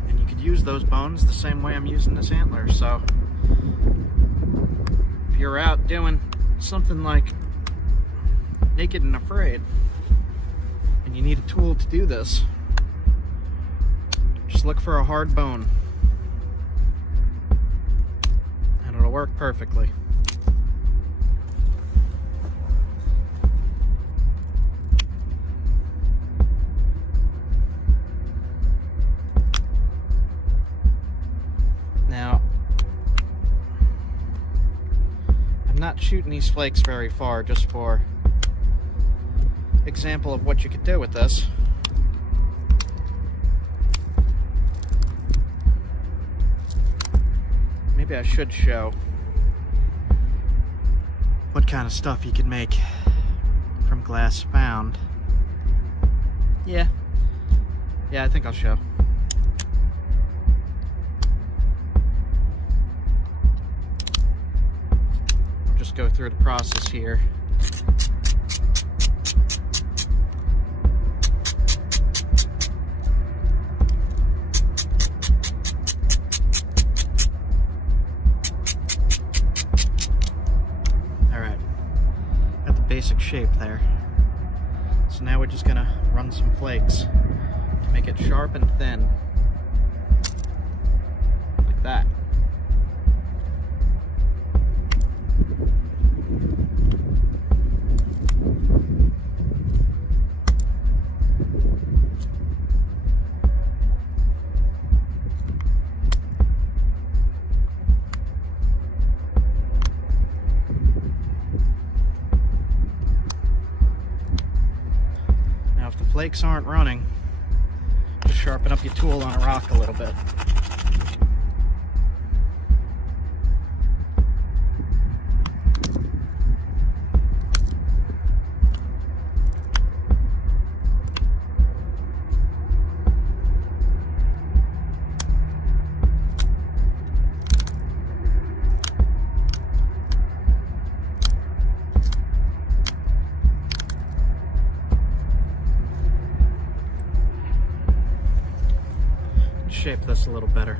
And you could use those bones the same way I'm using this antler, so if you're out doing something like Naked and Afraid and you need a tool to do this, just look for a hard bone and it'll work perfectly. Now, I'm not shooting these flakes very far, just for example of what you could do with this. Maybe I should show what kind of stuff you can make from glass found. Yeah, I think I'll show. Just go through the process here. Alright, got the basic shape there. So now we're just gonna run some flakes to make it sharp and thin. Like that. Flakes aren't running, just sharpen up your tool on a rock a little bit. shape this a little better.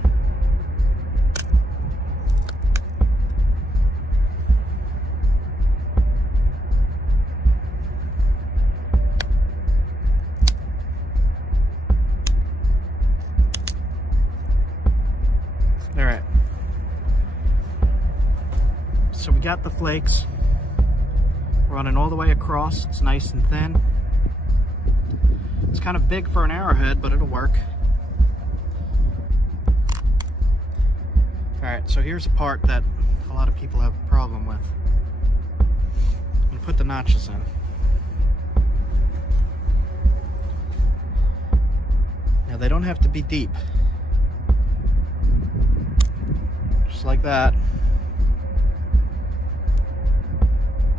All right. So we got the flakes running all the way across. It's nice and thin. It's kind of big for an arrowhead, but it'll work. Alright, so here's a part that a lot of people have a problem with. I'm going to put the notches in. Now they don't have to be deep. Just like that.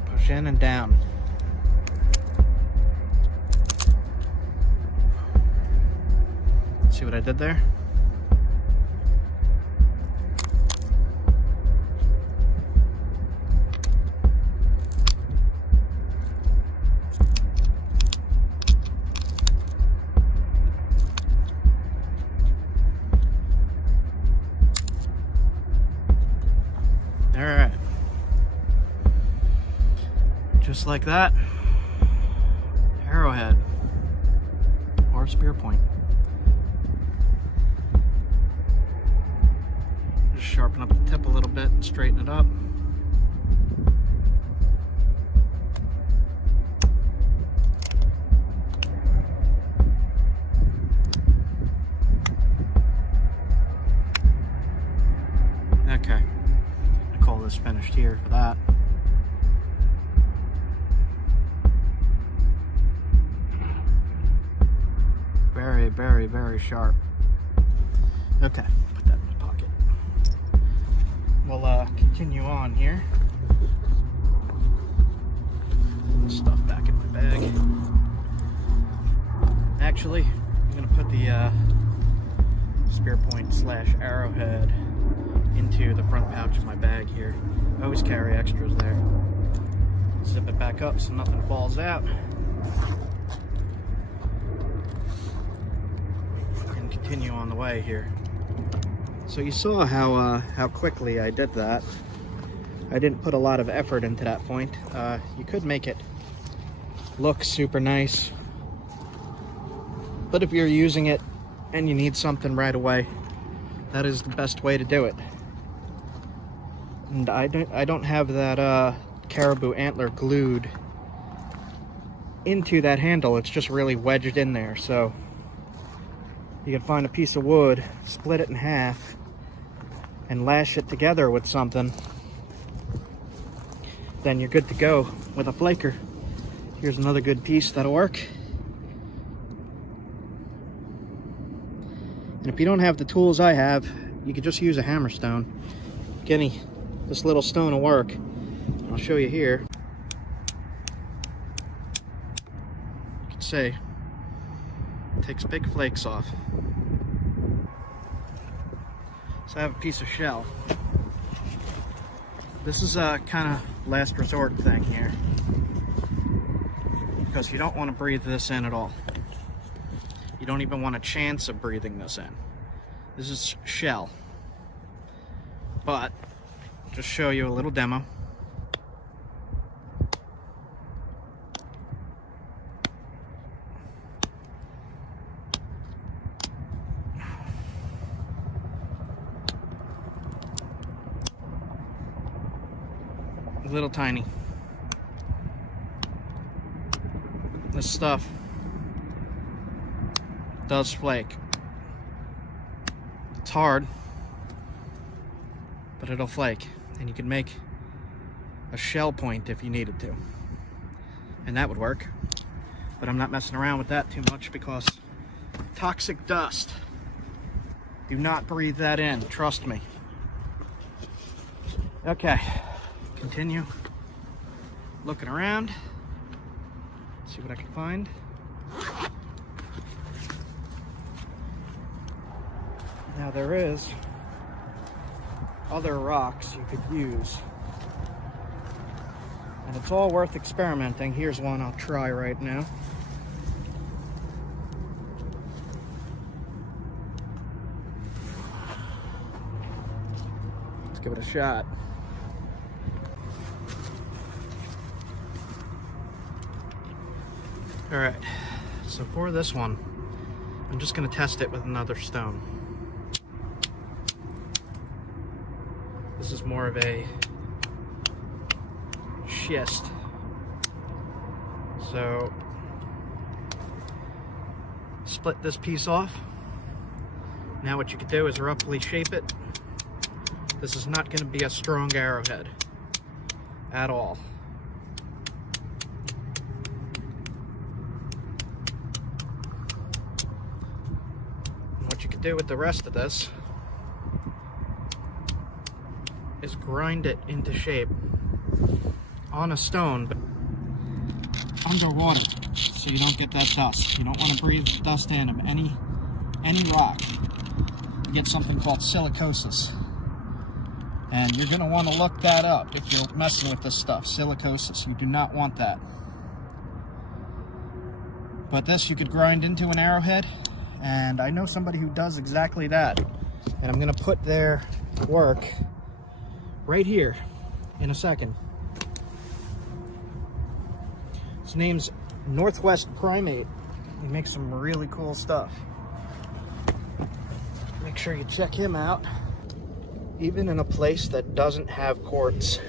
Push in and down. See what I did there? All right. Just like that. Arrowhead or spearpoint. Just sharpen up the tip a little bit and straighten it up. Okay, I call this finished here for that. Very, very, very sharp. Okay, put that in my pocket. We'll continue on here. Put stuff back in my bag. Actually, I'm gonna put the spearpoint / arrowhead into the front pouch of my bag here. I always carry extras there. Zip it back up so nothing falls out. And continue on the way here. So you saw how quickly I did that. I didn't put a lot of effort into that point. You could make it look super nice, but if you're using it and you need something right away, that is the best way to do it. And I don't have that caribou antler glued into that handle. It's just really wedged in there. So you can find a piece of wood, split it in half, and lash it together with something. Then you're good to go with a flaker. Here's another good piece that'll work. And if you don't have the tools I have, you could just use a hammerstone. This little stone will work. I'll show you here. You can see it takes big flakes off. So I have a piece of shell. This is a kind of last resort thing here, because you don't want to breathe this in at all. You don't even want a chance of breathing this in. This is shell. But just show you a little demo. Little tiny. This stuff does flake. It's hard, but it'll flake, and you can make a shell point if you needed to, and that would work. But I'm not messing around with that too much because toxic dust. Do not breathe that in, trust me. Okay, continue looking around, see what I can find. Now there is other rocks you could use, and it's all worth experimenting. Here's one I'll try right now. give it a shot. Alright, so for this one, I'm just going to test it with another stone. This is more of a schist. So, split this piece off. Now what you could do is roughly shape it. This is not going to be a strong arrowhead at all. What you could do with the rest of this is grind it into shape on a stone, but underwater, so you don't get that dust. You don't want to breathe dust in of any rock. You get something called silicosis, and you're going to want to look that up if you're messing with this stuff. Silicosis, you do not want that. But this you could grind into an arrowhead, and I know somebody who does exactly that, and I'm going to put their work right here in a second. His name's Northwest Primate. He makes some really cool stuff. Make sure you check him out. Even in a place that doesn't have quartz,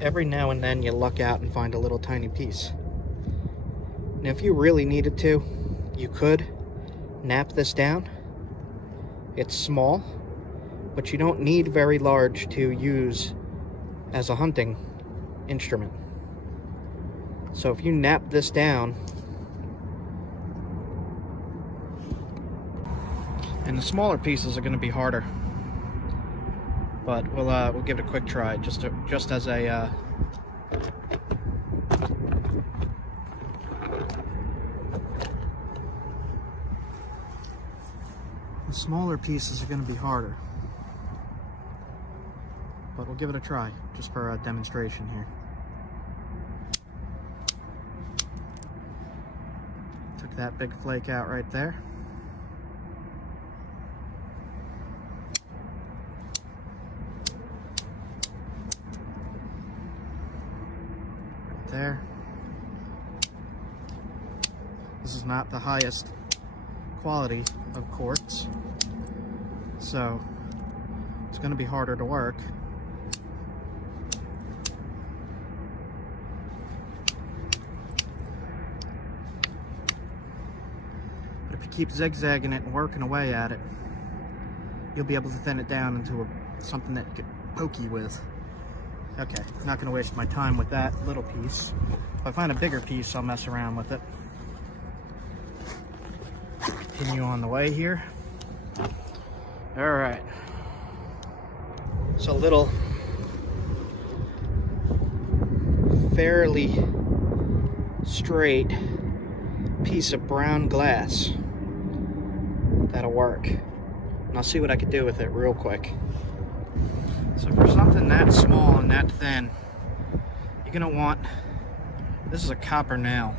every now and then you luck out and find a little tiny piece. Now if you really needed to, you could nap this down. It's small, but you don't need very large to use as a hunting instrument. So if you nap this down, and the smaller pieces are going to be harder, but we'll give it a quick try just as a the smaller pieces are going to be harder, but we'll give it a try just for a demonstration here. Took that big flake out right there. Right there. This is not the highest quality of quartz, so it's going to be harder to work. But if you keep zigzagging it and working away at it, you'll be able to thin it down into something that you could poke you with. Okay, not going to waste my time with that little piece. If I find a bigger piece, I'll mess around with it. Continue on the way here. All right. It's a little fairly straight piece of brown glass. That'll work. And I'll see what I can do with it real quick. So for something that small and that thin, you're gonna want, this is a copper nail.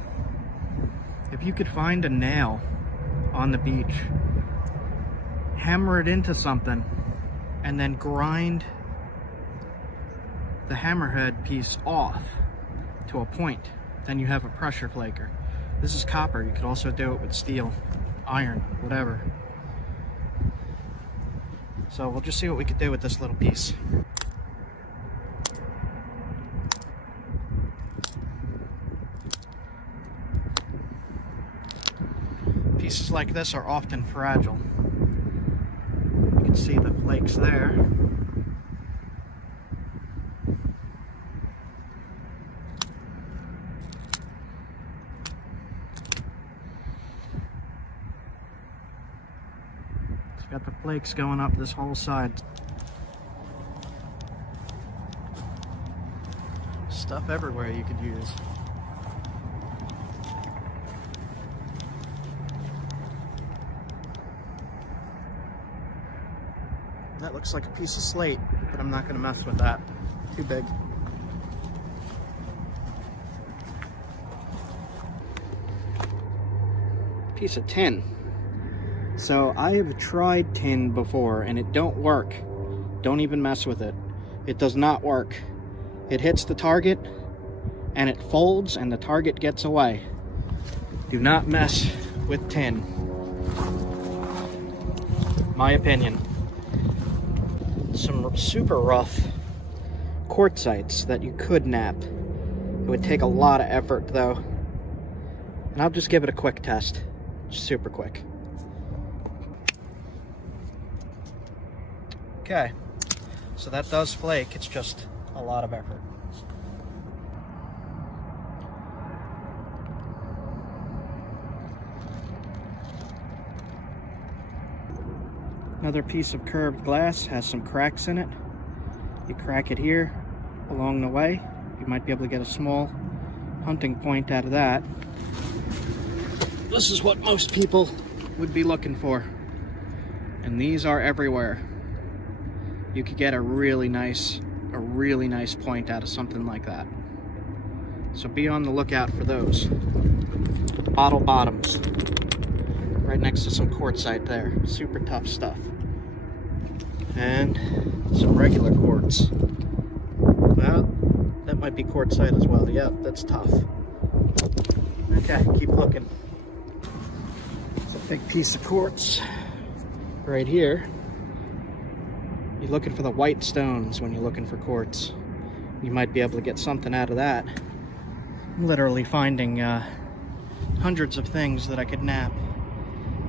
If you could find a nail on the beach, hammer it into something, and then grind the hammerhead piece off to a point, then you have a pressure flaker. This is copper. You could also do it with steel, iron, whatever. So we'll just see what we could do with this little piece. Pieces like this are often fragile. You can see the flakes there. It's got the flakes going up this whole side. Stuff everywhere you could use. That looks like a piece of slate, but I'm not going to mess with that. Too big. Piece of tin. So I have tried tin before and it don't work Don't even mess with it. It does not work. It hits the target and it folds and the target gets away. Do not mess with tin. My opinion. Some super rough quartzites that you could nap. It would take a lot of effort though. And I'll just give it a quick test. Super quick. Okay, so that does flake. It's just a lot of effort. Another piece of curved glass has some cracks in it. You crack it here along the way. You might be able to get a small hunting point out of that. This is what most people would be looking for. And these are everywhere. You could get a really nice point out of something like that. So be on the lookout for those. Bottle bottoms. Right next to some quartzite there. Super tough stuff. And some regular quartz. Well, that might be quartzite as well. Yep, that's tough. Okay, keep looking. It's a big piece of quartz right here. You're looking for the white stones when you're looking for quartz. You might be able to get something out of that. I'm literally finding hundreds of things that I could nap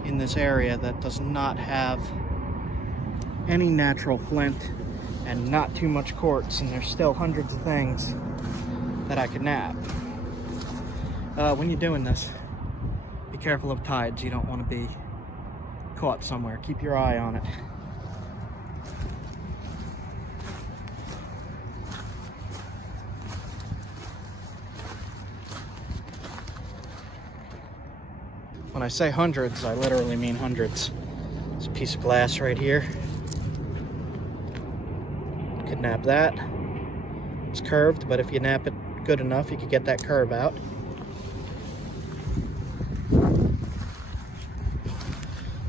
in this area that does not have any natural flint and not too much quartz, and there's still hundreds of things that I could nap. When you're doing this, be careful of tides. You don't want to be caught somewhere. Keep your eye on it. When I say hundreds, I literally mean hundreds. There's a piece of glass right here. Could nap that. It's curved, but if you nap it good enough, you could get that curve out.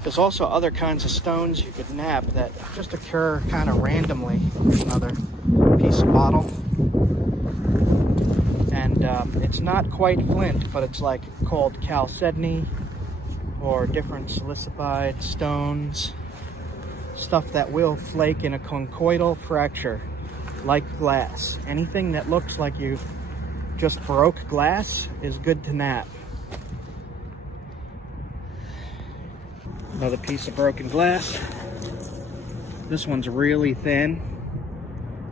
There's also other kinds of stones you could nap that just occur kind of randomly. Another piece of bottle. And it's not quite flint, but it's like called chalcedony or different silicified stones. Stuff that will flake in a conchoidal fracture, like glass. Anything that looks like you just broke glass is good to nap. Another piece of broken glass. This one's really thin,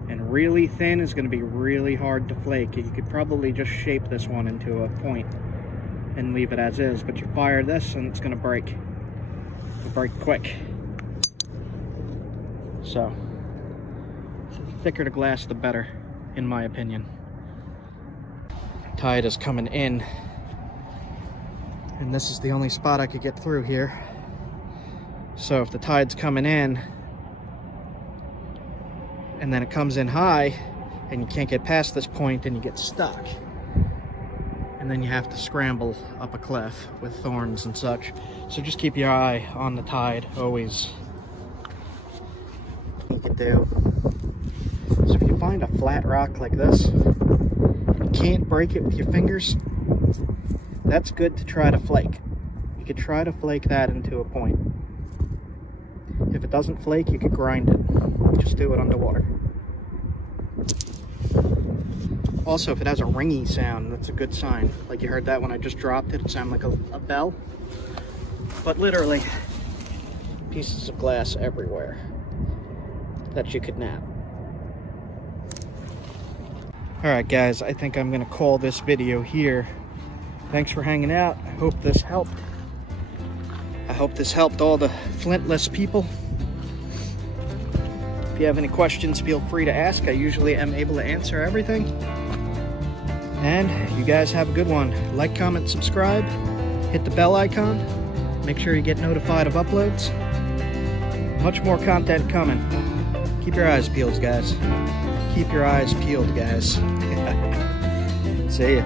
and really thin is going to be really hard to flake. You could probably just shape this one into a point and leave it as is, but you fire this and it's going to break. It'll break quick. So, the thicker the glass, the better, in my opinion. Tide is coming in, and this is the only spot I could get through here. So if the tide's coming in, and then it comes in high, and you can't get past this point, and you get stuck. And then you have to scramble up a cliff with thorns and such. So just keep your eye on the tide, always. You could do. So if you find a flat rock like this, and you can't break it with your fingers, that's good to try to flake. You could try to flake that into a point. If it doesn't flake, you could grind it. Just do it underwater. Also, if it has a ringy sound, that's a good sign. Like you heard that when I just dropped it, it sounded like a bell. But literally, pieces of glass everywhere that you could nap. Alright guys, I think I'm gonna call this video here. Thanks for hanging out. I hope this helped. I hope this helped all the flintless people. If you have any questions, feel free to ask. I usually am able to answer everything. And you guys have a good one. Like, comment, subscribe. Hit the bell icon. Make sure you get notified of uploads. Much more content coming. Keep your eyes peeled, guys. Keep your eyes peeled, guys. See ya.